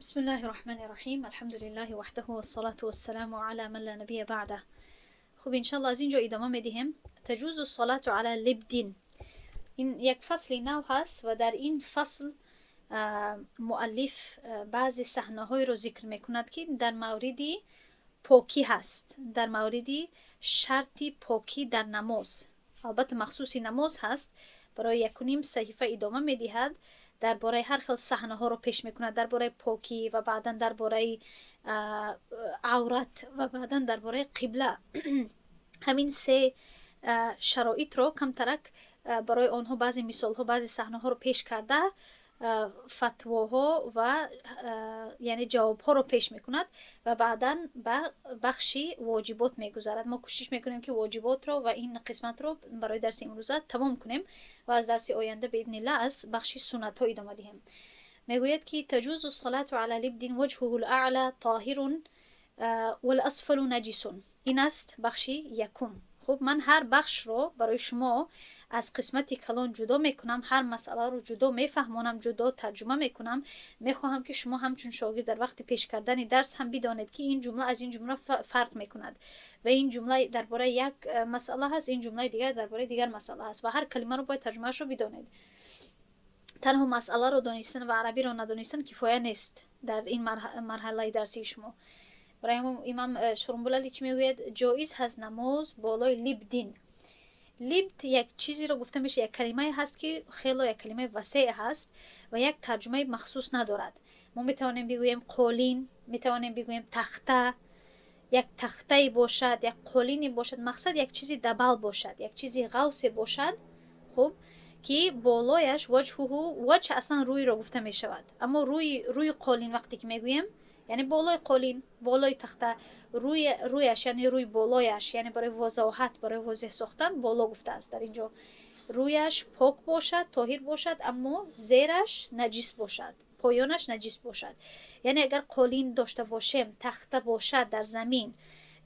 بسم الله الرحمن الرحیم. الحمد لله وحده والصلاة والسلام على من لا نبی بعده. خب انشالله از اینجا ادامه میدیم. تجوز الصلاة على لبد. این یک فصل نو هست و در این فصل مؤلف بعضی صحنه‌های رو ذکر میکند که در موردی پاکی هست، در موردی شرطی پاکی در نماز، البته مخصوص نماز هست. برای یکونیم صحیفه ادامه میدهد، درباره هر خیل صحنه ها رو پیش میکند، درباره پاکی و بعدا درباره عورت و بعدا درباره قبله. همین سه شرایط رو کم ترک برای آنها بعضی مثال ها، بعضی صحنه ها رو پیش کرده، فتواها و یعنی جواب ها رو پیش میکند و بعدا به بخشی واجبات میگذارد. ما کوشش میکنیم که واجبات رو و این قسمت رو برای درس امروزه تمام کنیم و از درس آینده باذن الله از بخشی سنت ها ادامه دهیم. میگوید که تجوز الصلاة علی لبد وجهه الاعلى طاهر والاسفل نجس. این است بخشی یکم. خب من هر بخش رو برای شما از قسمت کلان جدا میکنم، هر مسئله رو جدا میفهمونم، جدا ترجمه میکنم. میخواهم که شما همچون شاگرد در وقت پیش کردن درس هم بدانید که این جمله از این جمله فرق میکند و این جمله درباره یک مسئله هست، این جمله دیگر درباره دیگر مسئله هست و هر کلمه رو باید ترجمهش رو بدانید. تنها مسئله رو دانستن و عربی رو ندانستن کفایه نیست در این مرحله درسی شما. برای امام شرمبولالی چی میگوید؟ جایز هست نماز بالای لبدین. لبد یک چیزی رو گفته میشه، یک کلمه هست که خیلی یک کلمه وسیع هست و یک ترجمه مخصوص ندارد. ما میتوانیم بگوییم قالین، میتوانیم بگوییم تخته، یک تخته باشد، یک قالینی باشد. مقصد یک چیزی دبل باشد، یک چیزی غوصی باشد. خب که بالایش وجه اصلا روی رو گفته میشود، اما روی قالین وقتی که میگوییم یعنی بالای قالین، بالای تخته، رویش یعنی روی بالایش، یعنی برای وضاحت، برای واضح ساختن بالا گفته است در اینجا. رویش پاک باشد، طاهر باشد، اما زیرش نجس باشد، پایانش نجس باشد. یعنی اگر قالین داشته باشیم، تخته باشد در زمین،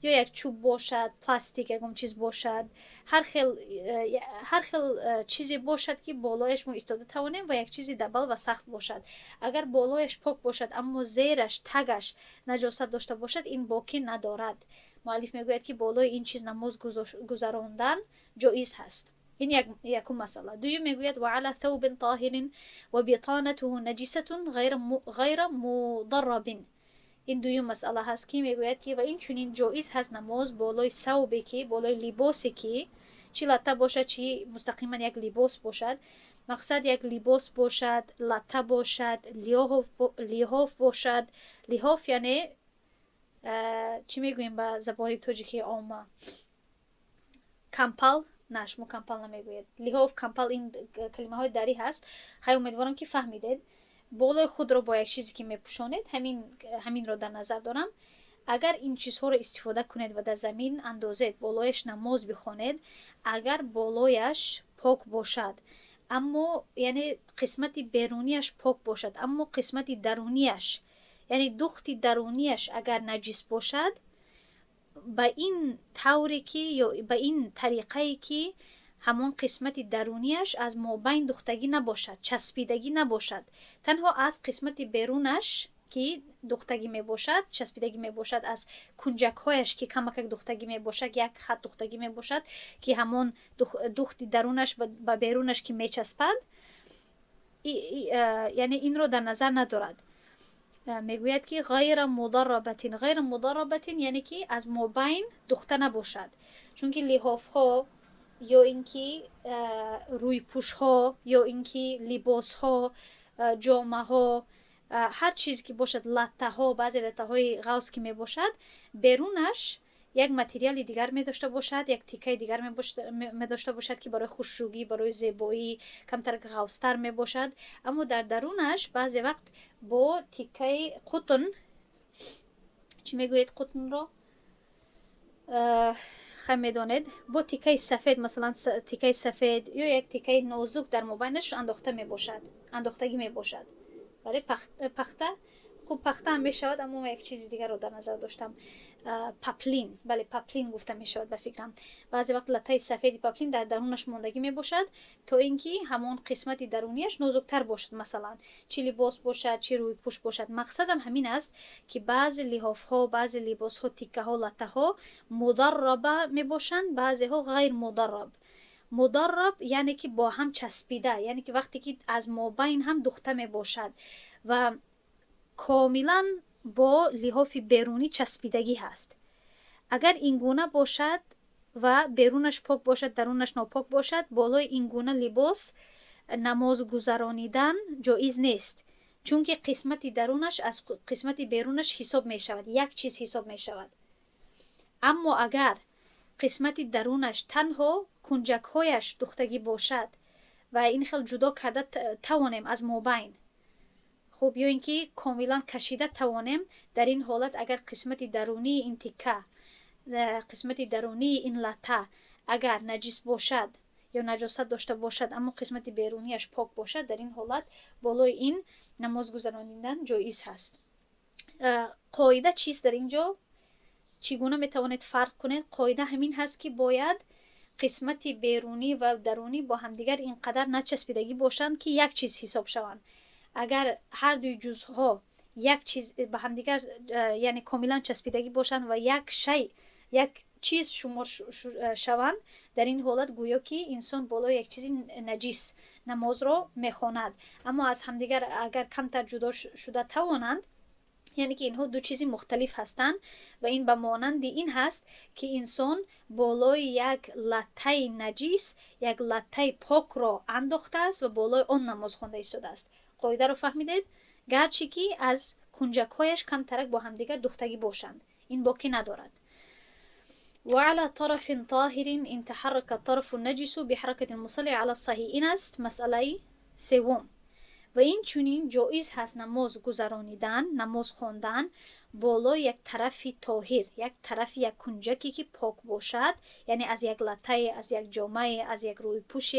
یا یک چوب باشد، پلاستیک یکم چیز باشد، هر خیل چیزی باشد که بالایش ما ایستاده توانیم و یک چیزی دبل و سخت باشد. اگر بالایش پاک باشد اما زیرش تگش نجاست داشته باشد، این باکی ندارد. مؤلف میگوید که بالای این چیز نماز گذراندن جایز هست. این یکم مسئله. دوم میگوید و علی ثوب طاهر و بطانته نجسه غیر مضرب. این دویم مسئله هست که میگوید که و این چونین جایز هست نماز بالای ثوبی که، بالای لباسی که چی لطه باشد چی مستقیما یک لباس باشد. مقصد یک لباس باشد، لطه باشد، لیحاف باشد. لیحاف یعنی چی میگوییم به زبان تاجیکی عامه؟ کمپل؟ نه شما کمپل نمیگوید. لیحاف، کمپل این کلمه های دری هست. خیلی امیدوارم که فهمیدید. بالای خود رو با یک چیزی که میپوشانید، همین رو در نظر دارم. اگر این چیزها رو استفاده کنید و در زمین اندازید، بالایش نماز بخوانید، اگر بالایش پاک باشد اما یعنی قسمت بیرونیش پاک باشد اما قسمت درونیش یعنی دخت درونیش اگر نجس باشد، به این طوری که یا به این طریقه که همون قسمت درونیش از مابین دختگی نباشد، چسبیدگی نباشد، تنها از قسمت بیرونش که دختگی می باشد، چسبیدگی می باشد، از کنجک هایش که کمک دختگی می باشد، یک خط دختگی می باشد که همون دخت درونش به بیرونش که می چسبد، یعنی این رو در نظر ندارد. میگوید که غیر مضربتین یعنی که از مابین دخته نباشد، چون که لحاف ها یا اینکه روی پوش ها یا اینکه لباس ها، جامه ها، هر چیزی که باشد، لطه ها، بعضی لطه های غوص که می باشد، بیرونش یک متریال دیگر می داشته باشد، یک تیکه دیگر می داشته باشد که برای خوشرویی، برای زیبایی کمتر غوصتر می باشد، اما در درونش بعضی وقت با تیکه قطن، چی میگوید قطن رو؟ میدانید با تیکه سفید، مثلا تیکه سفید یا یک تیکه نازک در مابینش انداختگی می باشد. برای پخته. خب خب پخته هم میشود، اما یک چیز دیگر رو در نظر داشتم. پاپلین، بله پاپلین گفته میشود به فکرم. بعضی وقت لطه سفید پاپلین در درونش ماندگی میباشد تا اینکه همون قسمت درونیش نازکتر باشد، مثلا چی لباس باشد چی روی پوش باشد. مقصدم همین است که بعضی لحاف ها، بعضی لباس ها، تیکه ها، لطه ها مدربه میباشند، بعضی ها غیر مدرب. مدرب یعنی که با هم چسبیده، یعنی که وقتی که از مابین هم دوخته می باشد و کاملا با لحاف بیرونی چسبیدگی هست. اگر این گونه باشد و بیرونش پاک باشد درونش ناپاک باشد، بالای این گونه لباس نماز گذرانیدن جایز نیست، چون که قسمت درونش از قسمت بیرونش حساب می شود، یک چیز حساب می شود. اما اگر قسمت درونش تنها کنجک هایش دوختگی باشد و این خیلی جدا کرده توانیم از مابین، خب یا اینکه کاملا کشیده توانیم، در این حالت اگر قسمت درونی این تیکه، قسمت درونی این لطه اگر نجس باشد یا نجاست داشته باشد اما قسمت بیرونیش پاک باشد، در این حالت بالای این نماز گذرانیدن جایز هست. قاعده چیست در اینجا؟ چگونه میتوانید فرق کنید؟ قاعده همین هست که باید قسمت بیرونی و درونی با همدیگر اینقدر نچسبیدگی باشند که یک چیز حساب شوند. اگر هر دوی جزها یک چیز به همدیگر یعنی کاملا چسبیدگی باشند و یک چیز شمار شوند، در این حالت گویا که انسان بالای یک چیزی نجس نماز را میخواند. اما از همدیگر اگر کمتر جدا شده توانند، یعنی که اینها دو چیزی مختلف هستند و این به مانند این هست که انسان بالای یک لطه نجس یک لطه پاک را انداخته است و بالای آن نماز خوانده ایستاده است. قاعده رو فهمیدید؟ گرچه که از کنجک هایش کم ترک با همدیگر دوختگی باشند، این باکی ندارد. وعلى طرف طاهر ان تحرك الطرف النجس بحركة المصلي على الصحيح. این است مسئله سوم. و این چونین جایز هست نماز گذرانیدن، نماز خواندن بالای یک طرف طاهر، یک طرف یک کنجکی که پاک باشد، یعنی از یک لطه، از یک جامعه، از یک روی پوش،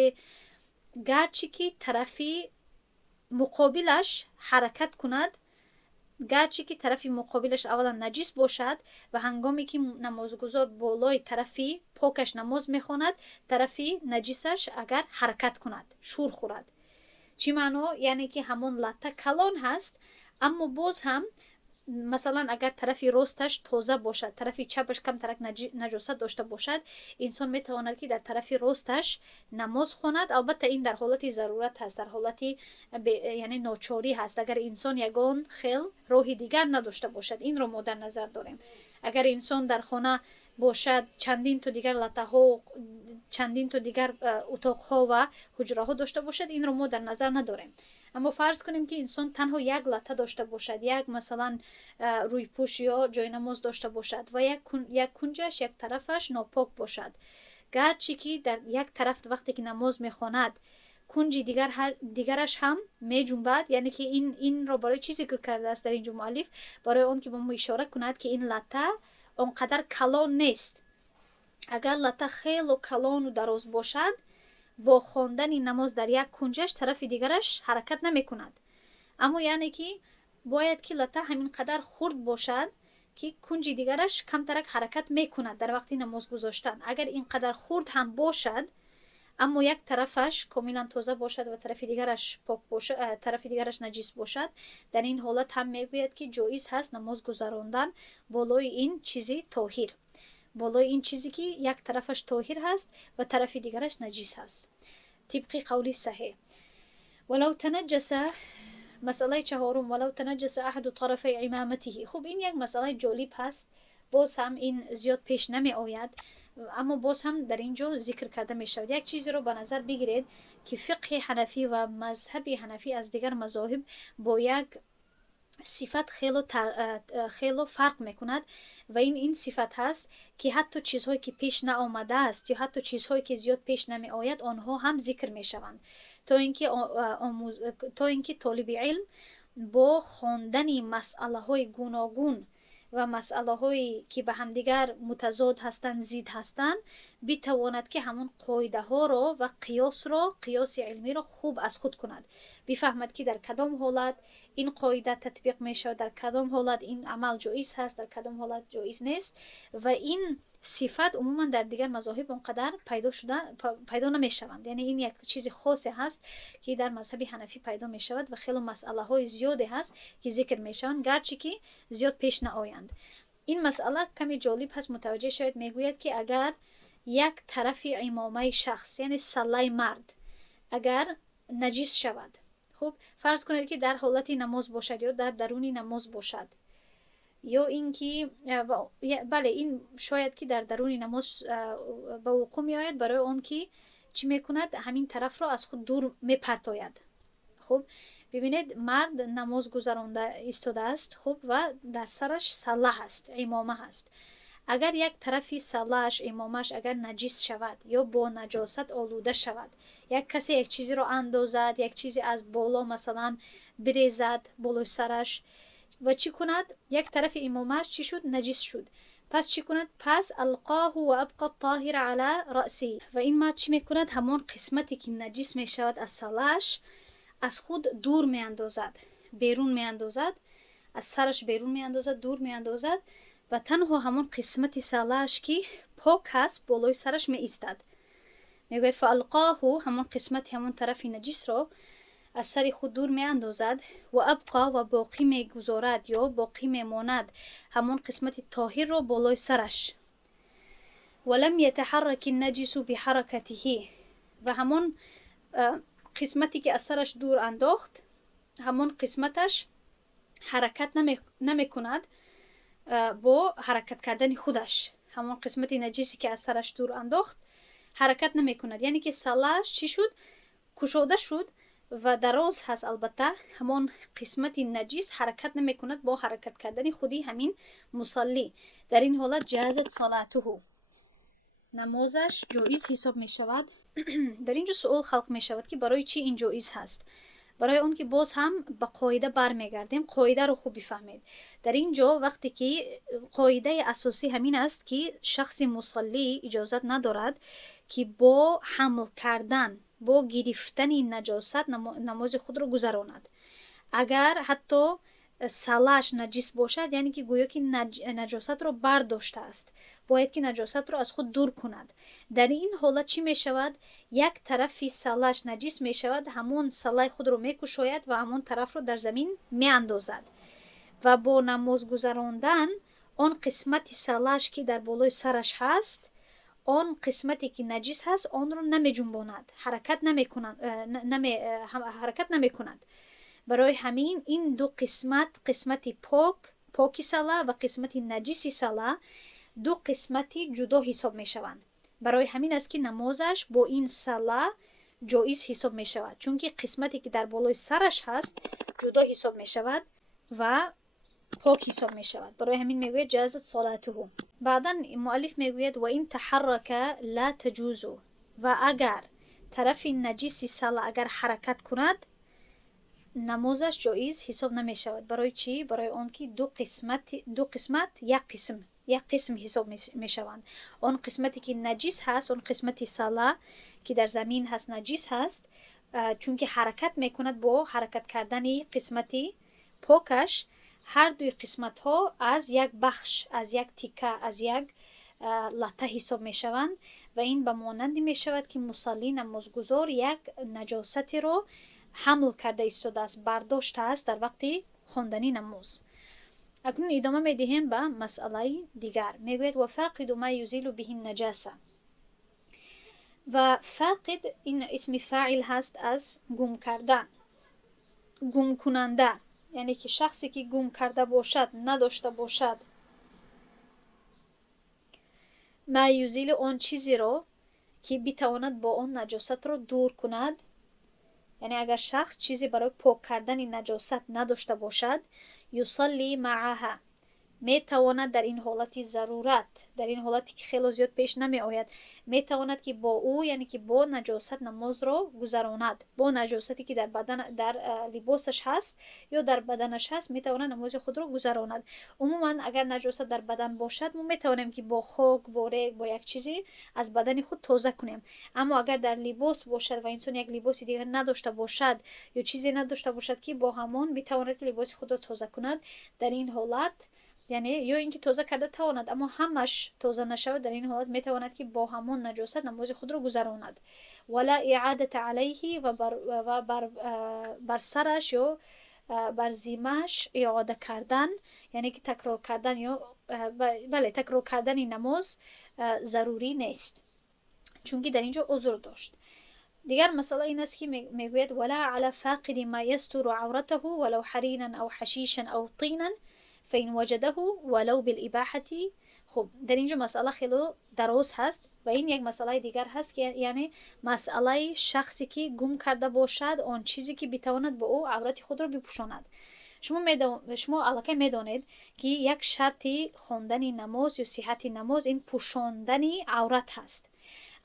گرچه که طرف مقابلش حرکت کند، گرچه که طرف مقابلش اولا نجس باشد و هنگامی که نمازگزار بالای طرف پاکش نماز میخواند، طرف نجسش اگر حرکت کند، شور خورد. چی معنا؟ یعنی که همون لطه کلان هست، اما باز هم مثلا اگر طرف راستش تازه باشد، طرف چپش کم ترک نجاست داشته باشد، انسان میتواند که در طرف راستش نماز خواند. البته این در حالت ضرورت هست، در حالت یعنی ناچاری هست، اگر انسان یگان خیل راه دیگر نداشته باشد. این رو ما در نظر داریم. اگر انسان در خانه باشد، چندین تا دیگر لطه ها، چندین تا دیگر اتاق ها و حجره ها داشته باشد، این رو ما در نظر نداریم. اما فرض کنیم که انسان تنها یک لطه داشته باشد، یک مثلا روی پوش یا جای نماز داشته باشد و یک کنجش، یک طرفش ناپاک باشد، گرچه که در یک طرف وقتی که نماز میخواند کنج دیگرش هم می جنبد، یعنی که این را برای چی ذکر کرده است در اینجا مؤلف؟ برای اون که به ما اشاره کند که این لطه اونقدر کلان نیست. اگر لطه خیلی کلان و دراز باشد، با خواندن نماز در یک کنجش طرف دیگرش حرکت نمی کند. اما یعنی که باید که لطه همین قدر خرد باشد که کنج دیگرش کم ترک حرکت می کند در وقتی نماز گذاشتن. اگر این قدر خرد هم باشد اما یک طرفش کاملا تازه باشد و طرف دیگرش پاک باشد، طرف دیگرش نجس باشد، در این حالت هم میگوید که جایز هست نماز گذراندن بالای این چیزی طاهر، بالای این چیزی که یک طرفش طاهر هست و طرف دیگرش نجس هست، طبق قولی صحیح. ولو تنجس، مسئله چهارم، ولو تنجس احد طرف عمامته. خب این یک مسئله جالب هست، باز هم این زیاد پیش نمی آید، اما باز هم در اینجا ذکر کرده می شود. یک چیزی رو به نظر بگیرید که فقه حنفی و مذهب حنفی از دیگر مذاهب با یک صفت خیلی فرق میکند و این صفت هست که حتی چیزهایی که پیش نآمده است یا حتی چیزهایی که زیاد پیش نمی آید آنها هم ذکر می شوند، تا اینکه طالب علم با خواندن مسئله های گوناگون و مسئله هایی که به همدیگر متضاد هستند، ضد هستند، بتواند که همون قاعده ها رو و قیاس علمی رو خوب از خود کند. بفهمد که در کدام حالت این قاعده تطبیق می شود، در کدام حالت این عمل جایز هست، در کدام حالت جایز نیست. و این صفت عموما در دیگر مذاهب اونقدر پیدا نمی شوند. یعنی این یک چیز خاصی هست که در مذهب حنفی پیدا می شود و خیلی مسئله های زیادی هست که ذکر می شوند، گرچه که زیاد پیش نآیند. این مسئله کمی جالب هست متوجه شوید. میگوید که اگر یک طرف امامه شخص، یعنی سله مرد، اگر نجس شود، خب فرض کنید که در حالت نماز باشد یا در درون نماز باشد، یا اینکه بله این شاید که در درون نماز به وقوع می آید، برای اون که چی میکند؟ همین طرف را از خود دور میپرتاید. خب ببینید مرد نماز گذرانده ایستاده است، خب و در سرش سله هست، امامه هست. اگر یک طرفی سلهش، امامش اگر نجس شود یا با نجاست آلوده شود، یک کسی یک چیزی رو اندازد، یک چیزی از بالا مثلا بریزد بالای سرش و چی کند؟ یک طرف امامش چی شد؟ نجس شد. پس چی کند؟ پس القاه و ابقى الطاهر علی رأسی. و این مرد چی میکند؟ همون قسمتی که نجس میشود از سلهش از خود دور میاندازد، بیرون میاندازد، از سرش بیرون میاندازد، دور میاندازد و تنها همون قسمت سلهش که پاک هست بالای سرش می ایستد. میگوید فالقاه، همون قسمت همون طرف نجس رو از سر خود دور می اندازد و ابقا و باقی می گذارد یا باقی می ماند همون قسمت طاهر رو بالای سرش. ولم يتحرك النجس بحركته، و همون قسمتی که از سرش دور انداخت همون قسمتش حرکت نمی کند با حرکت کردن خودش. همون قسمت نجیسی که از سرش دور انداخت حرکت نمی کند، یعنی که سلهش چی شد؟ کشوده شد و دراز هست. البته همون قسمت نجیس حرکت نمی کند با حرکت کردن خودی همین مصلی. در این حالت جازت صلاته، نمازش جایز حساب می شود. در اینجا سوال خلق می شود که برای چی این جایز هست؟ برای اون که باز هم به قاعده برمیگردیم. قاعده رو خوب بفهمید. در اینجا وقتی که قاعده اساسی همین است که شخص مصلی اجازت ندارد که با حمل کردن، با گرفتن نجاست نماز خود رو گذراند. اگر حتی سلهش نجس باشد، یعنی که گویا که نجاست رو برداشته است، باید که نجاست رو از خود دور کند. در این حالت چی می شود؟ یک طرفی سلهش نجس می شود، همون سله خود رو می کشاید و همون طرف رو در زمین می اندازد و با نماز گذراندن آن قسمت سلهش که در بالای سرش هست، آن قسمتی که نجس هست آن رو نمی جنباند، حرکت نمی کند. برای همین این دو قسمت پاکی سله و قسمت نجیسی سله، دو قسمتی جدا حساب می شوند. برای همین است که نمازش با این سله جایز حساب می شود، چون که قسمتی که در بالای سرش هست جدا حساب می شود و پاک حساب می شود. برای همین میگوید جازت صلاته. بعدا مؤلف میگوید و این تحرک لا تجوز، و اگر طرف نجیسی سله اگر حرکت کند نمازش جایز حساب نمی شود. برای چی؟ برای اون که دو قسمت یک قسم حساب می شوند. اون قسمتی که نجیس هست، اون قسمتی سله که در زمین هست نجیس هست، چون که حرکت می کند با حرکت کردن قسمتی پاکش، هر دوی قسمت ها از یک بخش، از یک تیکه، از یک لطه حساب می شوند و این به مانندی می شود که مصلی نمازگزار یک نجاستی رو حمل کرده ایستاده است، برداشته است در وقت خواندن نماز. اکنون ادامه می دهیم به مسئله دیگر. میگوید و فاقد ما یزیل به النجاسه. و فاقد این اسم فاعل هست از گم کردن، گم کننده، یعنی که شخصی که گم کرده باشد، نداشته باشد. ما یزیل اون چیزی رو که بتواند با اون نجاست رو دور کند. یعنی اگر شخص چیزی برای پاک کردن نجاست نداشته باشد، یصلی معها، метавонад дар ин ҳолати зарурат, дар ин ҳолате ки хело зиёд пеш намеояд, метавонад ки бо ӯ, яъне ки бо наҷосат намозро гузаронад. Бо наҷосате ки дар либосаш ҳаст ё дар баданаш ҳаст, метавонад намози худро гузаронад. умуман агар наҷосат дар бадан бошад, мо метавонем ки бо хок, бо рег, бо як чизе аз бадани худ тоза кунем. аммо агар дар либос бошад ва инсон як либоси дигар надошта бошад ё чизе надошта бошад ки бо ҳамон битавонад ки либоси худро тоза кунад, дар ин ҳолат яъне ё ин ки тоза карда тавонад, аммо ҳамаш тоза нашавад, дар ин ҳолат метавонад ки бо ҳамон наҷосат намози худро гузаронад. вала иъадата алайҳи ва бар сараш ё бар зиммааш иода кардан, яъне ки такрор кардан ё бале такрор кардани намоз зарурӣ нест, чунки дар инҷо узр дошт. дигар масъала ин аст ки мегӯяд вала ала фақиди ма ястуру авратаҳу валав ҳариран ав ҳашишан ав тинан фаин ваҷадаҳу валав билибаҳати. хуб, дар инҷо масъала хело дароз ҳаст ва ин як масъалаи дигар ҳаст ки яъне масъалаи шахсе ки гум карда бошад он чизе ки битавонад бо ӯ аврати худро бипӯшонад. шумо аллакай медонед ки як шарти хондани намоз ё сиҳати намоз ин пӯшондани аврат ҳаст.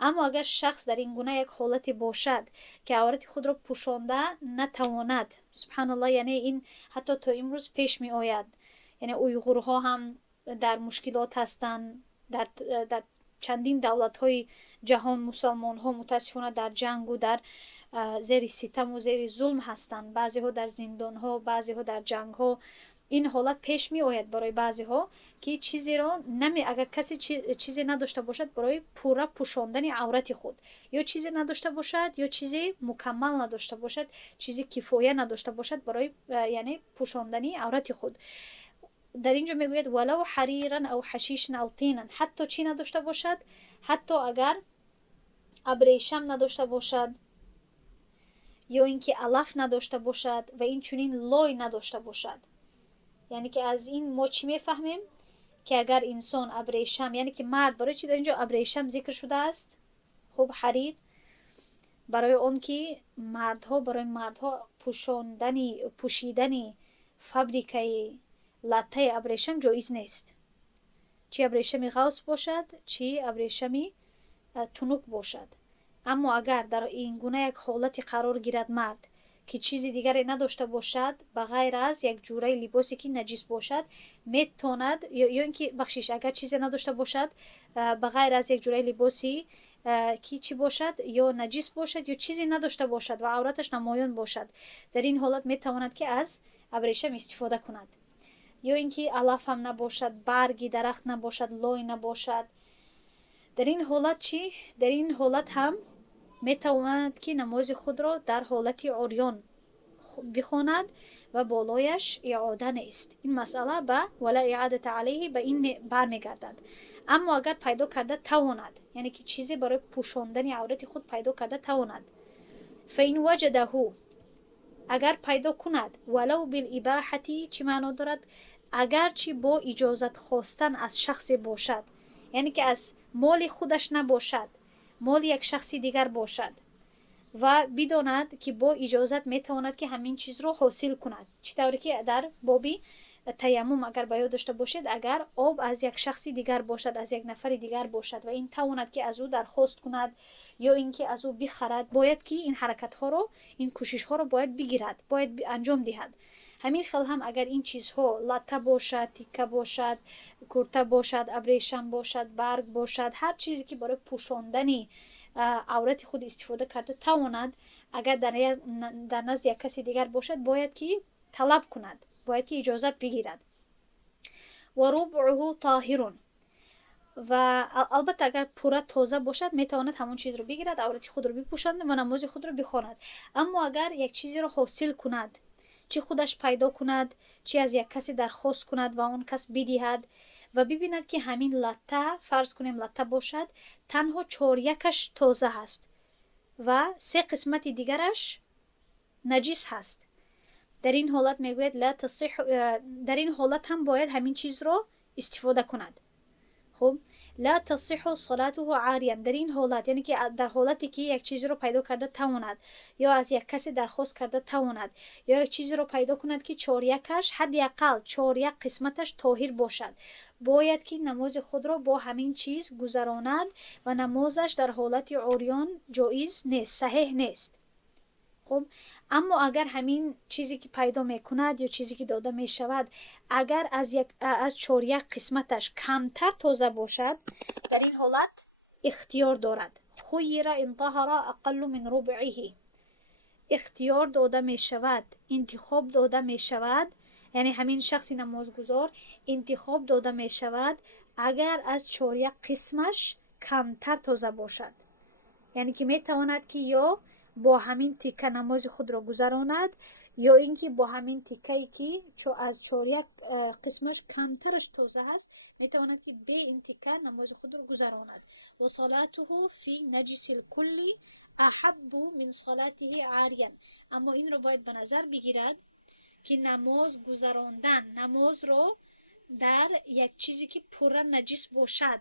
аммо агар шахс дар ин гуна як ҳолате бошад ки аврати худро пӯшонда натавонад, субҳаналлоҳ, яъне ин ҳатто то имрӯз пеш меояд, яъне уйғурҳо ҳам дар мушкилот ҳастанд, дар чандин давлатҳои ҷаҳон мусалмонҳо мутаассифона дар ҷангу дар зери ситаму зери зулм ҳастанд, баъзеҳо дар зиндонҳо, баъзеҳо дар ҷангҳо. ин ҳолат пеш меояд барои баъзеҳо ки чизеро агар касе чизе надошта бошад барои пурра пӯшондани аврати худ, ё чизе надошта бошад ё чизе мукаммал надошта бошад, чизи кифоя надошта бошад барои яъне пӯшондани аврати худ. дар инҷо мегӯяд валав ҳариран ав ҳашишан ав тинан, ҳатто чӣ надошта бошад, ҳатто агар абрешам надошта бошад ё ин ки алаф надошта бошад ва инчунин лой надошта бошад. яъне ки аз ин мо чӣ мефаҳмем ки агар инсон абрешам, яъне ки мард, барои чи дар инҷо абрешам зикр шудааст? хуб, ҳарир барои он ки барои мардҳо пӯшидани фабрикаи латтаи абрешам ҷоиз нест. чи абрешами ғавс бошад, чи абрешами тунук бошад. аммо агар дар ин гуна як ҳолати қарор гирад мард ки чизи дигаре надошта бошад ба ғайр аз як ҷураи либосе ки наҷис бошад, метавонад ё ин ки агар чизе надошта бошад ба ғайр аз як ҷураи либоси ки чӣ бошад, ё наҷис бошад ё чизе надошта бошад ва авраташ намоён бошад, дар ин ҳолат метавонад ки аз абрешам истифода кунад. ё ин ки алаф ҳам набошад, барги дарахт набошад, лой набошад. дар ин ҳолат чӣ? дар ин ҳолат ҳам метавонад ки намози худро дар ҳолати орён бихонад ва болояш иода нест. ин масъала ба вала иъадата алайҳи ба ин бармегардад. аммо агар пайдо карда тавонад, яъне ки чизе барои пӯшондани аврати худ пайдо карда тавонад, фаин ваҷадаҳу, агар пайдо кунад, валав билибаҳати, чӣ маъно дорад? агарчи бо иҷозат хостан аз шахсе бошад, яъне ки аз моли худаш набошад, моли як шахси дигар бошад ва бидонад ки бо иҷозат метавонад ки ҳамин чизро ҳосил кунад. чӣ тавре ки дар боби таяммум агар ба ёд дошта бошед, агар об аз як шахси дигар бошад, аз як нафари дигар бошад ва ин тавонад ки аз ӯ дархост кунад ё ин ки аз ӯ бихарад, бояд ки ин ҳаракатҳоро, ин кӯшишҳоро бояд бигирад, бояд анҷом диҳад. ҳамин хел ҳам агар ин чизҳо латта бошад, тикка бошад, курта бошад, абрешам бошад, барг бошад, ҳар чизе ки барои пӯшондани аврати худ истифода карда тавонад, агар дар назди як каси дигар бошад, бояд ки талаб кунад, бояд ки иҷозат бигирад. ва рубъуҳу тоҳирун, ва албатта агар пурра тоза бошад, метавонад ҳамон чизро бигирад, аврати худро бипӯшонад ва намози худро бихонад. аммо агар як чизеро ҳосил кунад, чи худаш пайдо кунад, чи аз як касе дархост кунад ва он кас бидиҳад ва бибинад ки ҳамин латта, фарз кунем латта бошад, танҳо 4/1 тоза ҳаст ва 3 қисмати дигараш наҷис ҳаст. дар ин ҳолат мегӯяд ла тасиҳ, дар ин ҳолат ҳам бояд ҳамин чизро истифода кунад. хуб, لا تصح صلاته عاریا، در این حالت یعنی که در حالتی که یک چیزی رو پیدا کرده تواند یا از یک کسی درخواست کرده تواند یا یک چیزی رو پیدا کند که چهاریکش حداقل چهاریک قسمتش طاهر باشد، باید که نماز خود را با همین چیز گذراند و نمازش در حالت عریان جایز نیست، صحیح نیست. خب اما اگر همین چیزی که پیدا میکند یا چیزی که داده میشود اگر از چهاریک قسمتش کمتر تازه باشد، در این حالت اختیار دارد. خیر ان طهر اقل من ربعه، اختیار داده میشود، انتخاب داده میشود، یعنی همین شخص نمازگزار انتخاب داده میشود اگر از چهاریک قسمش کمتر تازه باشد، یعنی که میتواند که یا با همین تیکه نماز خود را گذراند یا اینکه با همین تیکه‌ای که از چهاریک قسمش کمترش تازه است میتواند که به این تیکه نماز خود را گذراند. و صلاته فی نجس الکل احب من صلاته عاریا، اما این رو باید به نظر بگیرد که نماز گذراندن نماز رو در یک چیزی که پر نجس باشد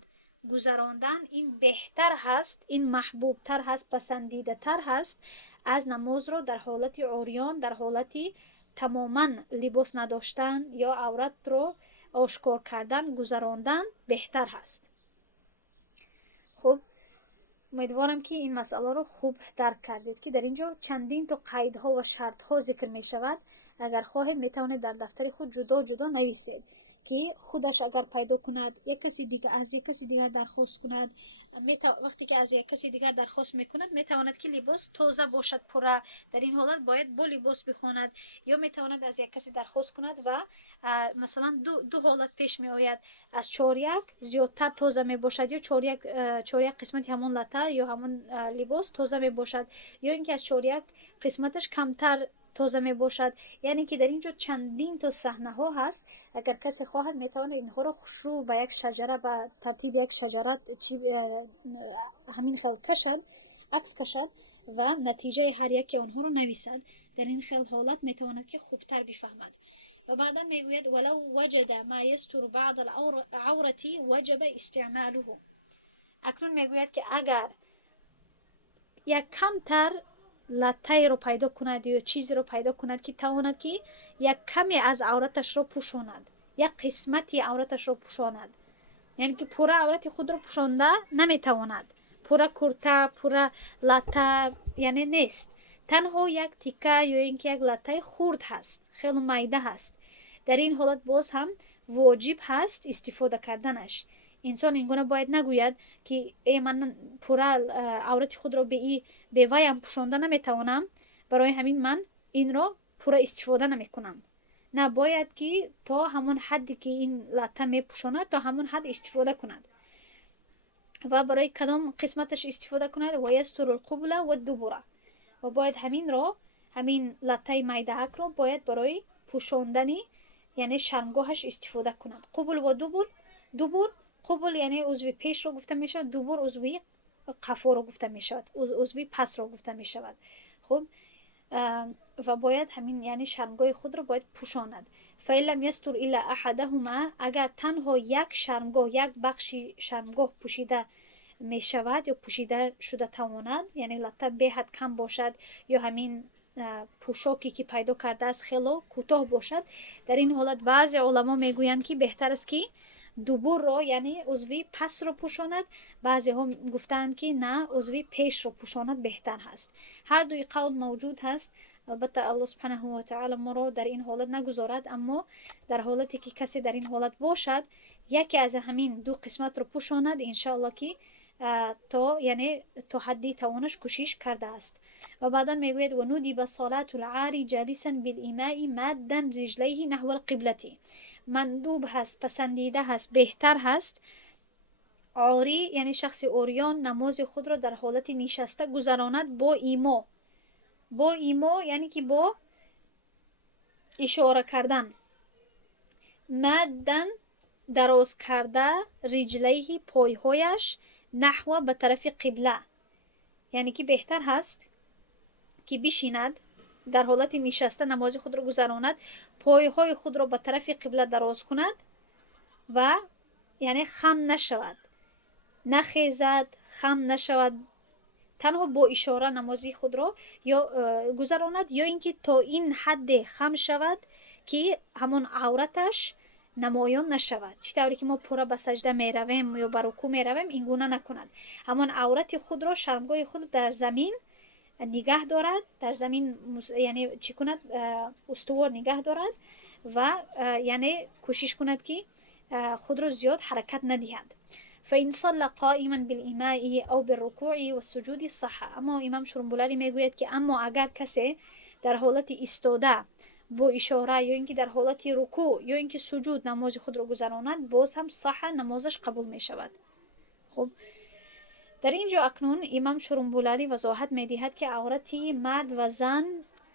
گذراندن این بهتر هست، این محبوب تر هست، پسندیده تر هست از نماز رو در حالت عریان، در حالتی تماما لباس نداشتن یا عورت رو آشکار کردن گذراندن بهتر هست. خب امیدوارم که این مسئله رو خوب درک کردید که در اینجا چندین تا قیدها و شرطها ذکر می شود. اگر خواهید می توانید در دفتر خود جدا جدا نویسید که خودش اگر پیدا کند یک کسی دیگر از یک کسی دیگر درخواست کند، وقتی که از یک کسی دیگر درخواست میکند میتواند که لباس تازه باشد پره، در این حالت باید با لباس بخواند، یا میتواند از یک کسی درخواست کند و مثلا دو حالت پیش می آید، از چهاریک زیادتر تازه می باشد یا چهاریک قسمت همون لطه یا همون لباس تازه می باشد، یا اینکه از چهاریک قسمتش کمتر تازه می باشد. یعنی که در اینجا چندین تا صحنه ها هست، اگر کسی خواهد میتواند اینها رو خشوع به یک شجره به ترتیب یک شجرات همین خیل کشد، عکس کشد و نتیجه هر یک اونها رو نویسد. در این خیل حالت میتواند که خوبتر بفهمد. و بعدا میگوید ولو وجد ما یستر بعض العورتی وجب استعماله. اکنون میگوید که اگر یک کمتر لطه رو پیدا کند یا چیزی رو پیدا کند که تواند که یک کمی از عورتش رو پوشاند، یک قسمتی عورتش رو پوشاند، یعنی که پورا عورت خود رو پوشانده نمیتواند، پورا کرته پورا لطه یعنی نیست، تنها یک تیکه یا اینکه یک لطه خرد هست، خیلی میده هست، در این حالت باز هم واجب هست استفاده کردنش. انسان اینگونه باید نگوید که من پورا عورت خود را به ویم پوشانده نمیتوانم، برای همین من این را پورا استفاده نمیکنم. نه، باید که تا همون حدی که این لطه میپوشاند تا همون حد استفاده کند و برای کدام قسمتش استفاده کند و یستر القبل و الدبر، و باید همین لطه میدهک رو باید برای پوشاندنی یعنی شرمگاهش استفاده کند. قبل و دبر، قبل یعنی عضو پیش رو گفته می شود، دبر عضو قفا رو گفته می شود، عضو پس رو گفته می شود. خب و باید همین یعنی شرمگاه خود رو باید پوشاند. فإن لم يستر الا احدهما، اگر تنها یک شرمگاه یک بخشی شرمگاه پوشیده می شود یا پوشیده شده تواند، یعنی لطه به حد کم باشد یا همین پوشاکی که پیدا کرده است خیلی کوتاه باشد، در این حالت بعضی علما میگویند که بهتر است که دوبر رو یعنی عضوی پس رو پوشاند، بعضی ها گفتند که نه عضوی پیش رو پوشاند بهتر هست. هر دوی قول موجود هست. البته الله سبحانه و تعالی ما رو در این حالت نگذارد، اما در حالتی که کسی در این حالت باشد یکی از همین دو قسمت رو پوشاند انشاءالله که تا حدی توانش کوشش کرده است. و بعدا میگوید و ندب صلاة العاری جالسا بالإماء مادا رجلیه نحو القبلة، مندوب هست، پسندیده هست، بهتر هست عاری یعنی شخص عریان نماز خود را در حالت نشسته گذراند با ایما یعنی که با اشاره کردن، مدن دراز کرده، رجلیه پایهایش نحو به طرف قبله، یعنی که بهتر هست که بشیند در حالت نشسته نماز خود را گذراند، پایهای خود را به طرف قبله دراز کند و یعنی خم نشود، نخیزد، خم نشود، تنها با اشاره نمازی خود را یا گذراند، یا اینکه تا این حد خم شود که همون عورتش نمایان نشود. چه طوری که ما پورا به سجده می رویم یا به رکوع می رویم این گونه نکند. همون عورت خود را، شرمگاه خود در زمین نگاه دارد، در زمین یعنی چی کند، استوار نگاه دارد و یعنی کوشش کند که خود را زیاد حرکت ندهد. فإن صلى قائما بالإيماء أو بالركوع والسجود صح. اما امام شرنبولاری میگوید که اما اگر کسی در حالت ایستاده با اشاره یا اینکه در حالت رکوع یا اینکه سجود نماز خود را گذراند، باز هم صح، نمازش قبول می شود. خب در اینجا اکنون امام شرنبولاری وضاحت می دهد که عورت مرد و زن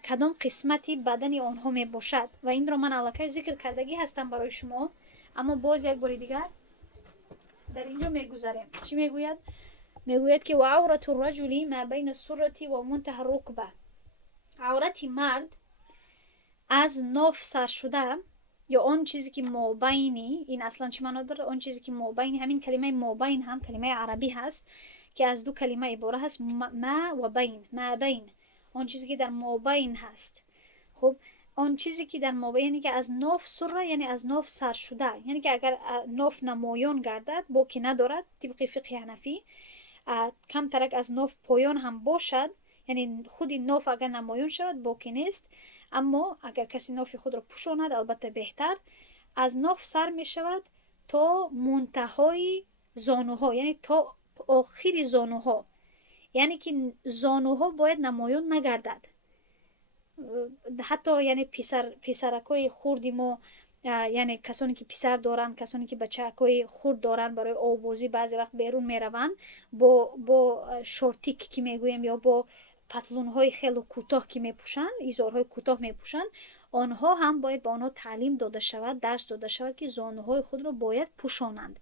کدام قسمتی بدن آنها می باشد و این را من الکی ذکر کردگی هستم برای شما، اما باز یک بار دیگر در اینجا میگذاریم. چی میگوید؟ میگوید که و عورت الرجل ما بین السرة و منتهى الرکبه. عورت مرد از ناف سر شده یا آن چیزی که مابینی، این اصلا چی معنی داره؟ آن چیزی که مابینی، همین کلمه مابین هم کلمه عربی هست که از دو کلمه عباره هست، ما و بین، ما بین، آن چیزی که در مابین هست. خب آن چیزی که در مابین یعنی که از ناف سره، یعنی از ناف سر شده، یعنی که اگر ناف نمایان گردد باکی ندارد طبق فقه حنفی، کم ترک از ناف پایان هم باشد، یعنی خود ناف اگر نمایان شود باکی نیست، اما اگر کسی ناف خود را پوشاند البته بهتر، از ناف سر می شود تا منتهای زانوها، یعنی تا آخر زانوها، یعنی که زانوها باید نمایان نگردد. حتی یعنی پسرکای خوردی ما، یعنی کسانی که پسر دارن، کسانی که بچه‌های خورد دارن، برای آوازی بعضی وقت بیرون میرون با شورتیک که میگویم یا با پتلون های خیلی کوتاه که میپوشن، ایزارهای کوتاه میپوشن، آنها هم باید با آنها تعلیم داده شود، درس داده شود که زانوهای خود را باید پوشانند،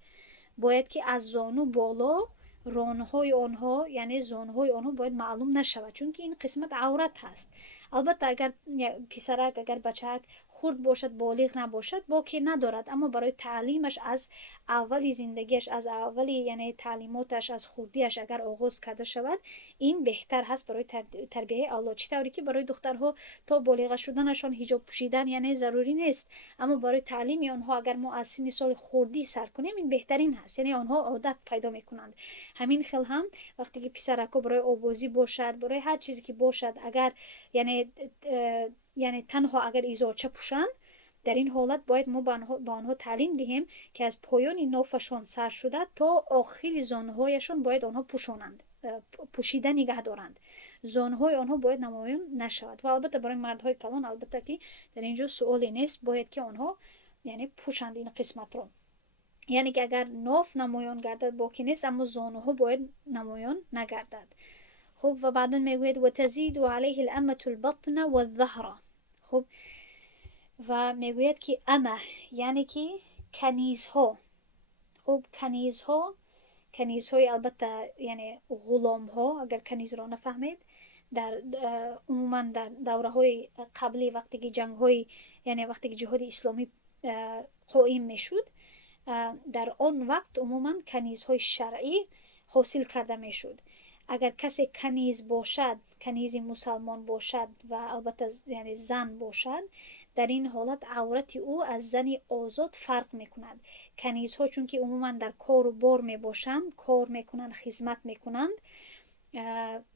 باید که از زانو بالا رانهای آنها، یعنی زانوهای آنها باید معلوم نشود، چون که این قسمت عورت هست. البته اگر پسرک، اگر بچه‌ک خرد باشد، بالغ نباشد، باکی ندارد، اما برای تعلیمش از اولی زندگیش، از اولی یعنی تعلیماتش از خردیش اگر آغاز کرده شود، این بهتر هست برای تربیت اولاد. چطوری که برای دخترها تا بالغ شدنشان حجاب پوشیدن یعنی ضروری نیست، اما برای تعلیم آنها اگر ما از سن سال خردی سر کنیم این بهترین هست، یعنی آنها عادت پیدا میکنند. همین خیل هم وقتی که پسرک برای آوازی باشد، برای هر چیزی که باشد، اگر یعنی تنها اگر ایزارچه پوشند، در این حالت باید ما با آنها تعلیم دهیم که از پایان نافشان سر شده تا آخر زانوهایشان باید آنها پوشانند، پوشیده نگه دارند، زانوهای آنها باید نمایان نشود. و البته برای مردهای کلان البته که در اینجا سوالی نیست، باید که آنها یعنی پوشند این قسمت رو، یعنی که اگر ناف نمایان گردد باکی نیست، اما زانوها باید نمایان نگردد. خب و بعدا میگوید و تزید علیه الامه البطن و الظهر. خب و میگوید که امه یعنی که کنیزها. خب کنیزهای البته یعنی غلام ها، اگر کنیز را نفهمید، در عموما در دوره های قبلی وقتی که جنگ های یعنی وقتی که جهاد اسلامی قائم میشد، در آن وقت عموما کنیزهای شرعی حاصل کرده میشد. اگر کسی کنیز باشد، کنیز مسلمان باشد و البته یعنی زن باشد، در این حالت عورت او از زن آزاد فرق میکند. کنیزها چون که عموما در کار و بار میباشند، کار میکنند، خدمت میکنند،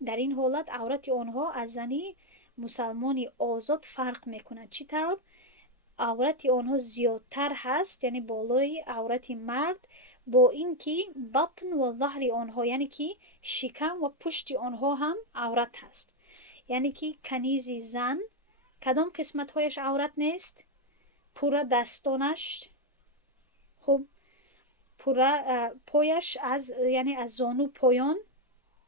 در این حالت عورت آنها از زن مسلمانی آزاد فرق میکند. چطور؟ عورت آنها زیادتر هست، یعنی بالای عورت مرد، با این که بطن و ظهر آنها یعنی که شکم و پشت آنها هم عورت هست. یعنی که کنیز زن کدام قسمت هایش عورت نیست؟ پورا دستانش، خب پورا پایش از یعنی از زانو پایان،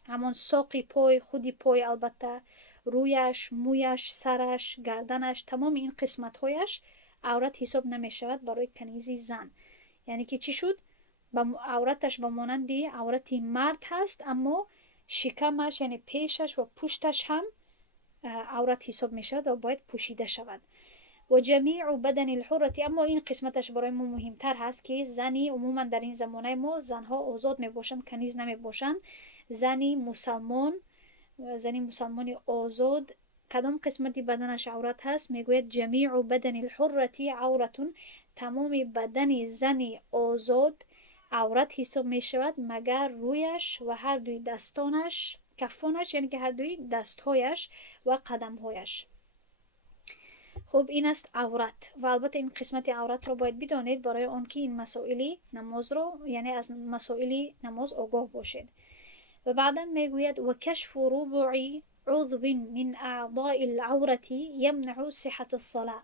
همان ساقی پای، خودی پای، البته رویش، مویش، سرش، گردنش، تمام این قسمت هایش عورت حساب نمی شود برای کنیز زن. یعنی که چی شد؟ عورتش به مانند عورت مرد هست، اما شکمش یعنی پیشش و پشتش هم عورت حساب می شود و باید پوشیده شود. و جمیع بدن الحرة. اما این قسمتش برای ما مهمتر هست که زنی عموما در این زمانه ما زنها آزاد می باشند، کنیز نمی باشند. زنی مسلمانی آزاد کدام قسمتی بدنش عورت هست؟ میگوید جمیع بدن الحرة عورتون، تمام بدن زنی آزاد عورت حساب می شود مگر رویش و هر دوی دستانش، کفانش یعنی که هر دوی دستهایش و قدمهایش. خب این است عورت. و البته این قسمت عورت رو باید بدانید برای آنکه این مسائل نماز رو، یعنی از مسائل نماز آگاه باشید. و بعدا میگوید و کشف ربع عضو من اعضاء العورة یمنع صحة الصلاة.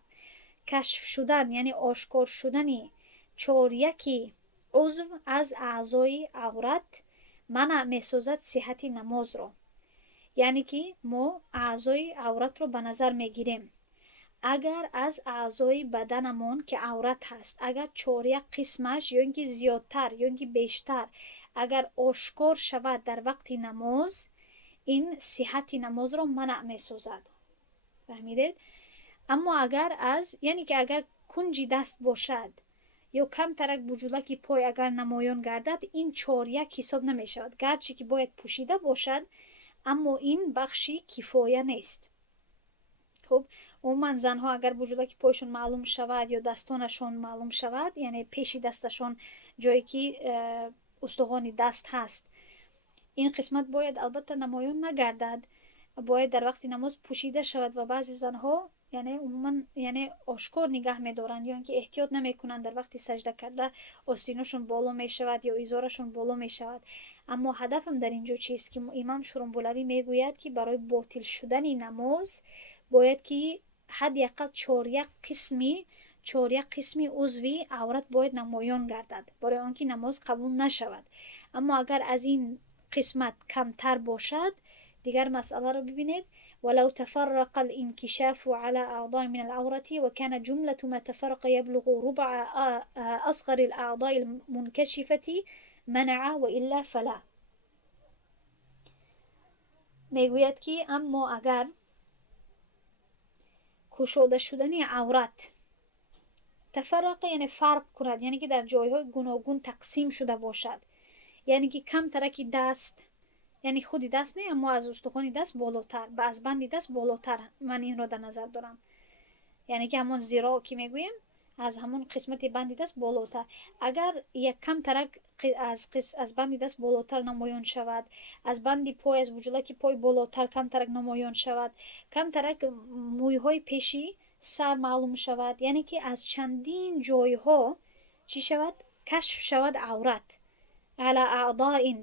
کشف شدن یعنی آشکار شدنی چهاریکی عضو از اعضای عورت منع میسازد صحت نماز رو. یعنی که ما اعضای عورت رو به نظر میگیریم، اگر از اعضای بدنمون که عورت هست اگر چهاریک قسمش یا اینکه زیادتر یا اینکه بیشتر اگر آشکار شود در وقت نماز، این صحت نماز رو منع میسازد. فهمیدید؟ اما اگر یعنی که اگر کنج دست باشد یا کم ترک بجولک پای اگر نمایان گردد، این چهاریک حساب نمی شود، گرچه که باید پوشیده باشد اما این بخشی کفایه نیست. خب عموما زنها اگر بجولک پایشون معلوم شود یا دستانشون معلوم شود، یعنی پیش دستشون جایی که استخوان دست هست، این قسمت باید البته نمایان نگردد، باید در وقت نماز پوشیده شود. و بعضی زنها یعنی عموما یعنی آشکار نگاه می‌دارند یا اینکه احتیاط نمی‌کنند، در وقت سجده کرده آستینشون بالا می‌شود یا ایزارشون بالا می‌شود. اما هدفم در اینجا چیست که امام شورانبولوی میگوید که برای باطل شدن نماز باید که حداقل چهاریک قسمی عضوی عورت باید نمایان گردد برای آنکه نماز قبول نشود. اما اگر از این قسمت کمتر باشد، دیگر مسئله رو ببینید. ولو تفرق الانكشاف على اعضاء من العورة وكان جملة ما تفرق يبلغ ربع اصغر الاعضاء المنكشفة منع والا فلا. میگوید که اما اگر کشوده شدن عورت تفرق یعنی فرق کند، یعنی که در جایهای گوناگون تقسیم شده باشد، یعنی که کم ترک دست، یعنی خودی دست نه اما از استخوان دست بالاتر، از بند دست بالاتر، من این رو در نظر دارم، یعنی که همون زیرا که میگویم از همون قسمت بند دست بالاتر، اگر یک کم ترک از بند دست بالاتر نمایان شود، از بند پای، از بجولک پای بالاتر کم ترک نمایان شود، کم ترک مویهای پیشی سر معلوم شود، یعنی که از چندین جایها چی شود؟ کشف شود عورت علی اعضاء،